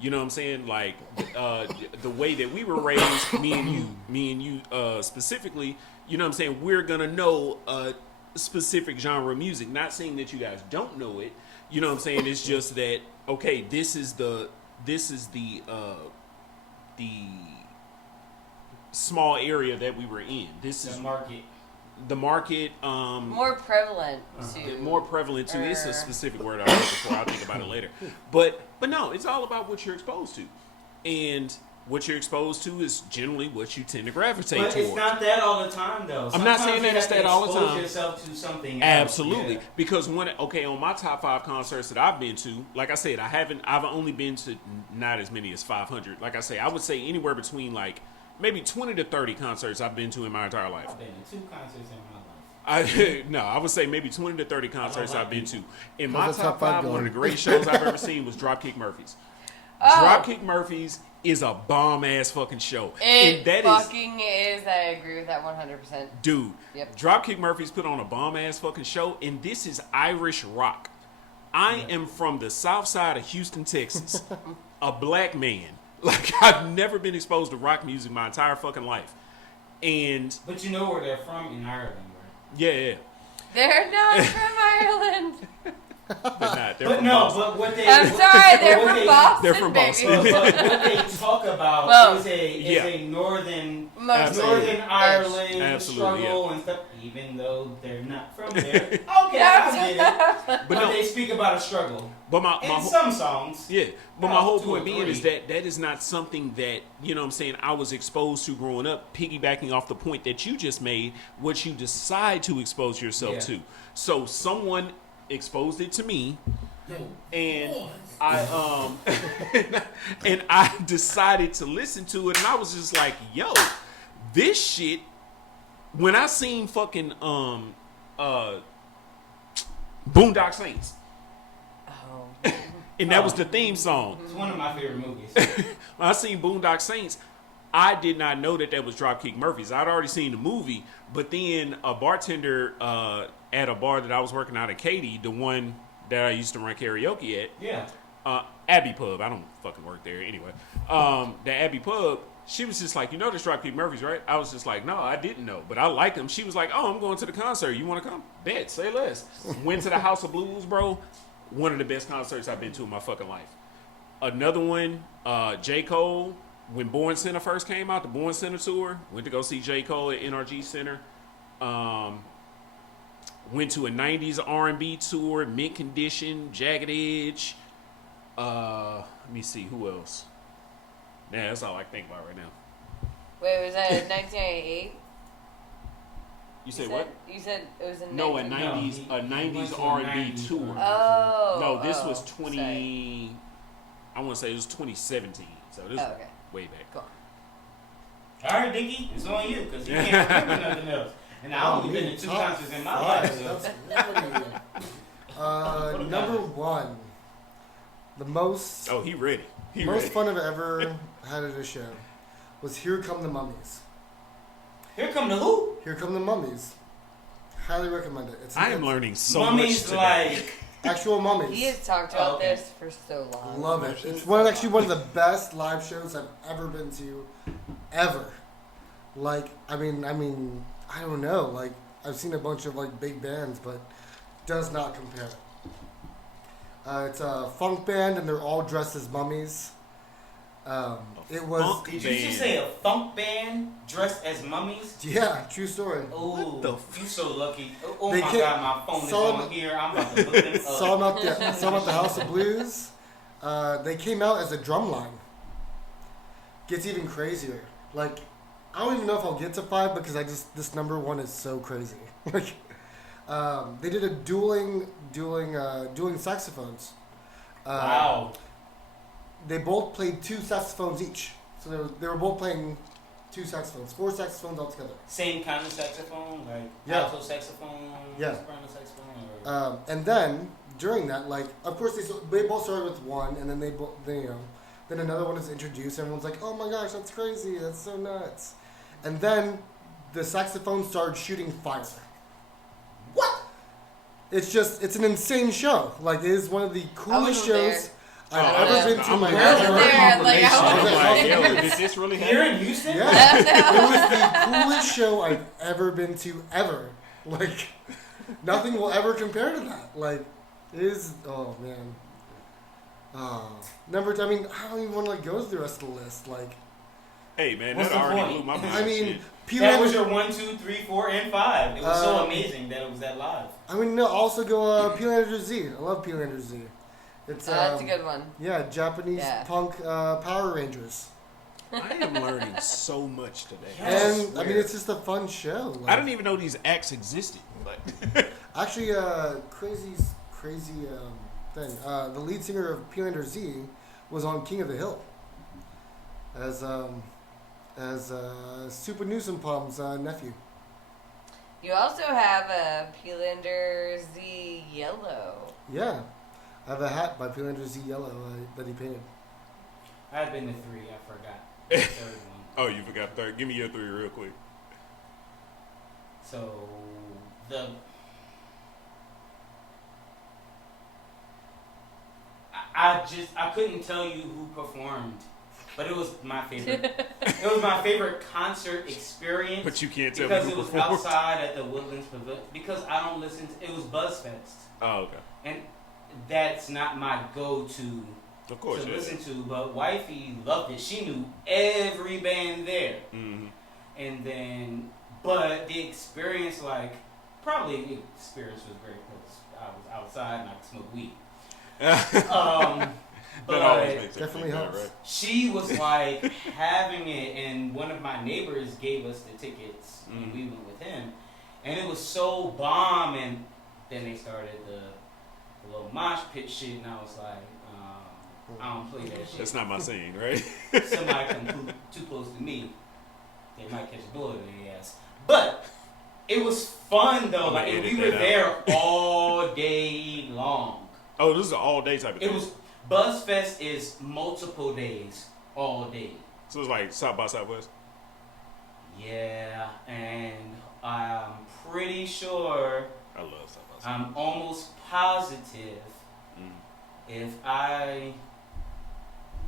You know what I'm saying? Like the way that we were raised, me and you specifically. You know what I'm saying? We're gonna know a specific genre of music. Not saying that you guys don't know it. You know what I'm saying? It's just that okay, this is the small area that we were in. This is the market. More prevalent to. More prevalent too. It's a specific word I'm looking for. I'll think about it later. But no, it's all about what you're exposed to, and what you're exposed to is generally what you tend to gravitate But towards. it's not that all the time, though. I'm not Sometimes saying you that it's have to that all the expose time. yourself to something else. Absolutely, Yeah. because on my top 5 concerts that I've been to, like I said, I've only been to not as many as 500. Like I say, I would say anywhere between like maybe 20 to 30 concerts I've been to in my entire life. I've been to 2 concerts in my life. I would say maybe 20 to 30 concerts I've been to. In my How's the top top five 5, one of the going? greatest shows I've ever seen was Dropkick Murphys. Oh. Dropkick Murphys is a bomb ass fucking show. It And that fucking is. I agree with that 100%. dude. Yep. Dropkick Murphys put on a bomb ass fucking show, and this is Irish rock. I am from the south side of Houston, Texas. A black man. Like, I've never been exposed to rock music my entire fucking life. And But you know where they're from in Ireland, right? yeah. They're not from Ireland. But not. They're But from no, Boston. but what they... I'm sorry, they're what from they- Boston. They're from baby. Boston. But what they talk about Well, is a northern Absolutely. Northern Ireland Absolutely, struggle and stuff, even though they're not from there. Okay, I get it. But no. they speak about a struggle But my in whole- some songs. Yeah, but my About whole 2 point or being 3. is that is not something that, you know what I'm saying, I was exposed to growing up, piggybacking off the point that you just made, what you decide to expose yourself Yeah. to. So someone exposed it to me, and I and I decided to listen to it, and I was just like, yo, this shit, when I seen fucking Boondock Saints, Oh. and that was the theme song. It's one of my favorite movies. When I seen Boondock Saints, I did not know that was Dropkick Murphys. I'd already seen the movie, but then a bartender at a bar that I was working out at Katy, the one that I used to run karaoke at. Yeah. Abbey Pub. I don't fucking work there anyway. The Abbey Pub, she was just like, you know this Dropkick Murphys, right? I was just like, no, I didn't know, but I like them. She was like, oh, I'm going to the concert. You want to come? Bet, say less. Went to the House of Blues, bro. One of the best concerts I've been to in my fucking life. Another one, J. Cole, when Born Center first came out, the Born Center tour, went to go see J. Cole at NRG Center. Went to a 90s R&B tour, Mint Condition, Jagged Edge. Let me see, who else? Man, that's all I can think about right now. Wait, was that 1998? You said what? You said it was in No, a 19... 90s R&B tour. Oh. No, this was sorry. I want to say it was 2017. So this is okay. way back. Cool. All right, Dickie, it's on you because you can't remember nothing else. And I've only been to 2 concerts in my life. So. Number one, the most Oh, he ready. He most ready. fun I've ever had at a show was Here Come the Mummies. Here come the who? Here Come the Mummies. Highly recommend it. I am learning so Mummies much today. like actual mummies. He has talked about okay. this for so long. Love it. It's one of the best live shows I've ever been to, ever. Like, I mean, I don't know. Like, I've seen a bunch of like big bands, but does not compare. It's a funk band, and they're all dressed as mummies. It was. Funk Did you band. just say a funk band dressed as mummies? Yeah, true story. Oh, the you so lucky. Oh They my can't- God, my phone is saw on them- here. I'm about to look them up. Saw them at the House of Blues. They came out as a drum line. Gets even crazier. Like, I don't even know if I'll get to 5 because this number 1 is so crazy. Like, they did a dueling saxophones. Wow. They both played 2 saxophones each. So they were both playing 2 saxophones, 4 saxophones altogether. Same kind of saxophone, like Yeah. alto saxophone, Yeah. soprano saxophone. Or... And then during that, like, of course they both started with one, and then then another one is introduced. Everyone's like, "Oh my gosh, that's crazy! That's so nuts!" And then the saxophone started shooting fire. What? It's an insane show. Like, it is one of the coolest wasn't shows I've Oh, ever yeah. been to in I'm my waiting life. for There, like, confirmation. I I'm was like, there. yo, did this really Here happen? in Houston? Yeah, it was the coolest show I've ever been to ever. Like, nothing will ever compare to that. Like, it is. Oh man. I don't even want to like go through the rest of the list. Like, Hey, man, What's that the already point? blew my mind. I mean, Shit. Peter. That was your 1, 2, 3, 4, and 5. It was so Um, amazing that it was that live. No, also go Peelander Z. I love Peelander Z. It's That's a good one. Yeah, Japanese Yeah. punk Power Rangers. I am learning so much today. Yes. And I mean, it's just a fun show. Like, I didn't even know these acts existed. But actually, crazy thing. The lead singer of Peelander Z was on King of the Hill as Super Newsom Palm's nephew. You also have a Peelander Z Yellow. Yeah, I have a hat by Peelander Z Yellow that he painted. I've been to 3. I forgot the third one. oh, you forgot third. Give me your 3 real quick. So I couldn't tell you who performed, but it was my favorite. It was my favorite concert experience. But you can't tell because me it who was performed. outside at the Woodlands Pavilion. Because I don't listen to it was BuzzFest, Oh, okay. and that's not my go-to Of course, to yeah. listen to. But wifey loved it. She knew every band there. Mm-hmm. And then, but the experience, probably the experience was great because I was outside and I could smoke weed. That always But makes Definitely everything better, helps. right? she was like having it, and one of my neighbors gave us the tickets, and we went with him, and it was so bomb. And then they started the little mosh pit shit, and I was like, I don't play that shit. That's not my scene, right? Somebody come too close to me, they might catch a bullet in their ass. But it was fun though. I'm gonna And edit we were that there all day long. Oh, this is an all day type of It thing. was BuzzFest is multiple days, all day. So it's like South by Southwest. Yeah, and I'm pretty sure, I love South by Southwest. I'm almost positive if I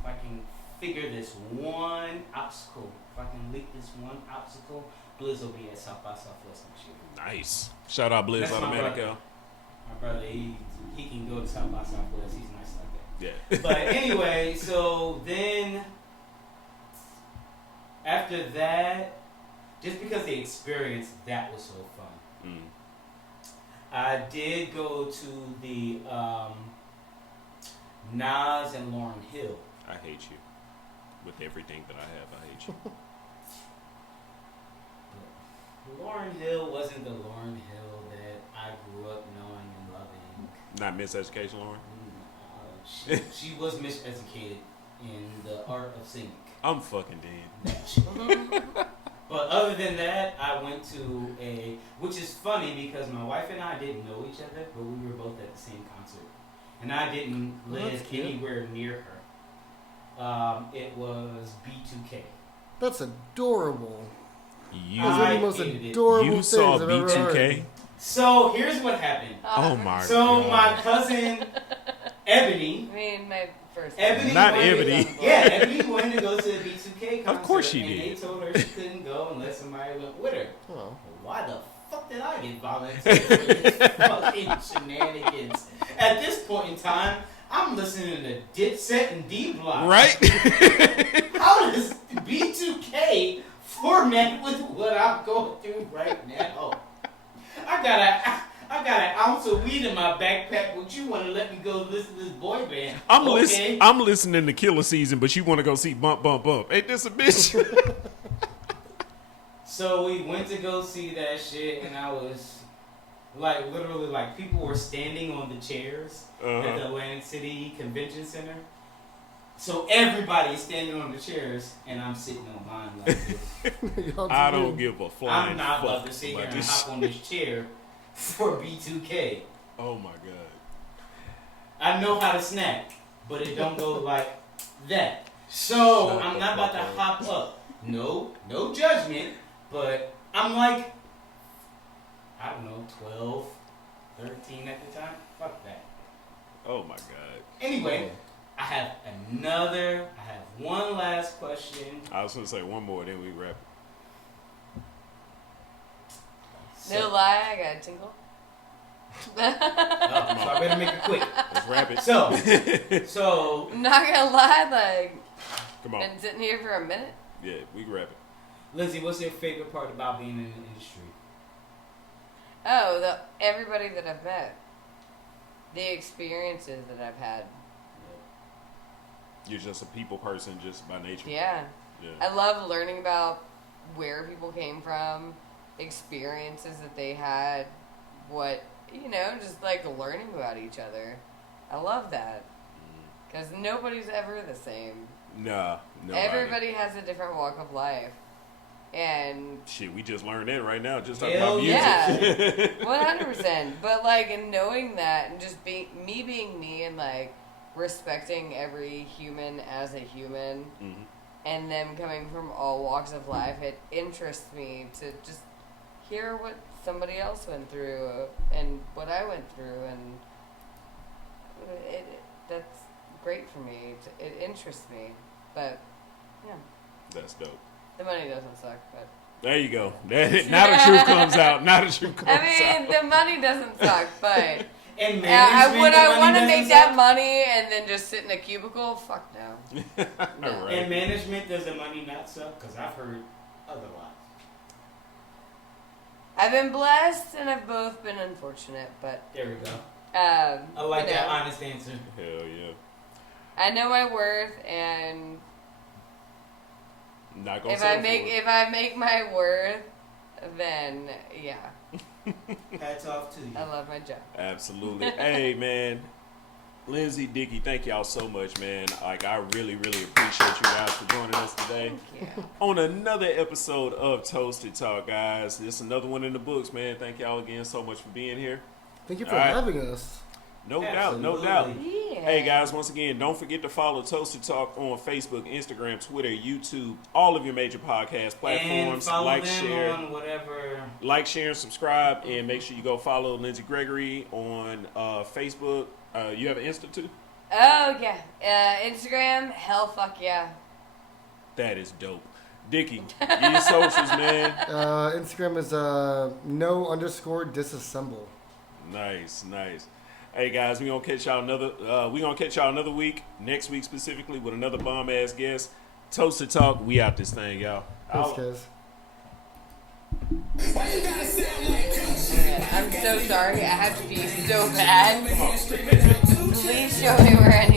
can figure this one obstacle, if I can leap this one obstacle, Blizz will be at South by Southwest next year. Nice. Shout out Blizz That's my Automatic. brother. My brother, he can go to South by Southwest. He's nice like that. Yeah. But anyway, so then after that, just because the experience, that was so fun. I did go to the Nas and Lauryn Hill. I hate you. With everything that I have, I hate you. Lauryn Hill wasn't the Lauryn Hill that I grew up knowing and loving. Not miseducation, Lauren? She was miseducated in the art of singing. I'm fucking dead. But other than that, I went to which is funny because my wife and I didn't know each other, but we were both at the same concert. And I didn't live anywhere near her. It was B2K. That's adorable. You, Those are the most adorable you things saw I've ever B2K? heard. So here's what happened. Oh my So god. my cousin Ebony. I mean, my first. Ebony Not wanted Ebony. To, yeah, Ebony wanted to go to the B2K concert. Of course she and did. they told her she couldn't go unless somebody went with her. Oh. Well, why the fuck did I get volunteered for this fucking shenanigans? At this point in time, I'm listening to Dipset and D-Block. Right? How does B2K format with what I'm going through right now? I got an ounce of weed in my backpack. Would you want to let me go listen to this boy band? I'm listening to Killer Season, but you want to go see Bump Bump Bump. Ain't this a bitch? So we went to go see that shit, and I was like, literally, like, people were standing on the chairs at the Atlantic City Convention Center. So everybody's standing on the chairs, and I'm sitting on mine like this. I don't give a flying I'm not about fuck to sit here about and this. hop on this chair for B2K. Oh my god. I know how to snap, but it don't go like that. So Shut I'm the not about to fuck hop up. No judgment, but I'm like, I don't know, 12, 13 at the time. Fuck that. Oh my god. Anyway, I have one last question. I was gonna say one more, then we wrap it. No lie, I got a tingle. So I better make it quick. Let's wrap it. So Not gonna lie, like, Come on. been sitting here for a minute. Yeah, we can wrap it. Lindsay, what's your favorite part about being in the industry? Oh, everybody that I've met, the experiences that I've had. You're just a people person just by nature. Yeah. Yeah. I love learning about where people came from, experiences that they had, just like learning about each other. I love that. Because nobody's ever the same. Nah, no. Everybody has a different walk of life. And Shit, we just learned that right now. Just talking Hell about music. yeah, 100%. But like, in knowing that and just being me and like respecting every human as a human, Mm-hmm. and them coming from all walks of life, it interests me to just hear what somebody else went through and what I went through, and that's great for me. It interests me, but yeah, That's dope. the money doesn't suck, but. There you go. Now the truth comes out. Now the truth comes I mean, out. the money doesn't suck, but And would I want to doesn't make suck? that money and then just sit in a cubicle? Fuck no. No. All right. In management, does the money not suck? Because I've heard otherwise. I've been blessed and I've both been unfortunate, but There we go. I I like that honest answer. Hell yeah. I know my worth, and Not gonna if settle I for it. make my worth, then yeah, Hats off to you. I love my job. Absolutely. Hey man, Lindsay, Dickie, thank y'all so much, man. Like I really, really appreciate you guys for joining us today Thank you. on another episode of Toasted Talk, guys. This is another one in the books, man. Thank y'all again so much for being here. Thank you for All right. having us. No doubt, no doubt. Absolutely. Yeah. Yeah. Hey guys, once again, don't forget to follow Toasted Talk on Facebook, Instagram, Twitter, YouTube, all of your major podcast And platforms. follow Like, them share, on whatever. share, and subscribe, and make sure you go follow Lindsay Gregory on Facebook. You have an Insta too? Oh yeah. Instagram. Hell, fuck yeah. That is dope. Dickie, give your socials, man. Instagram is no_disassemble. Nice. Hey guys, we gonna catch y'all another week, next week specifically, with another bomb ass guest. Toasted Talk, we out this thing, y'all. Thanks, guys. I'm so sorry. I have to pee so bad. Please show me where I need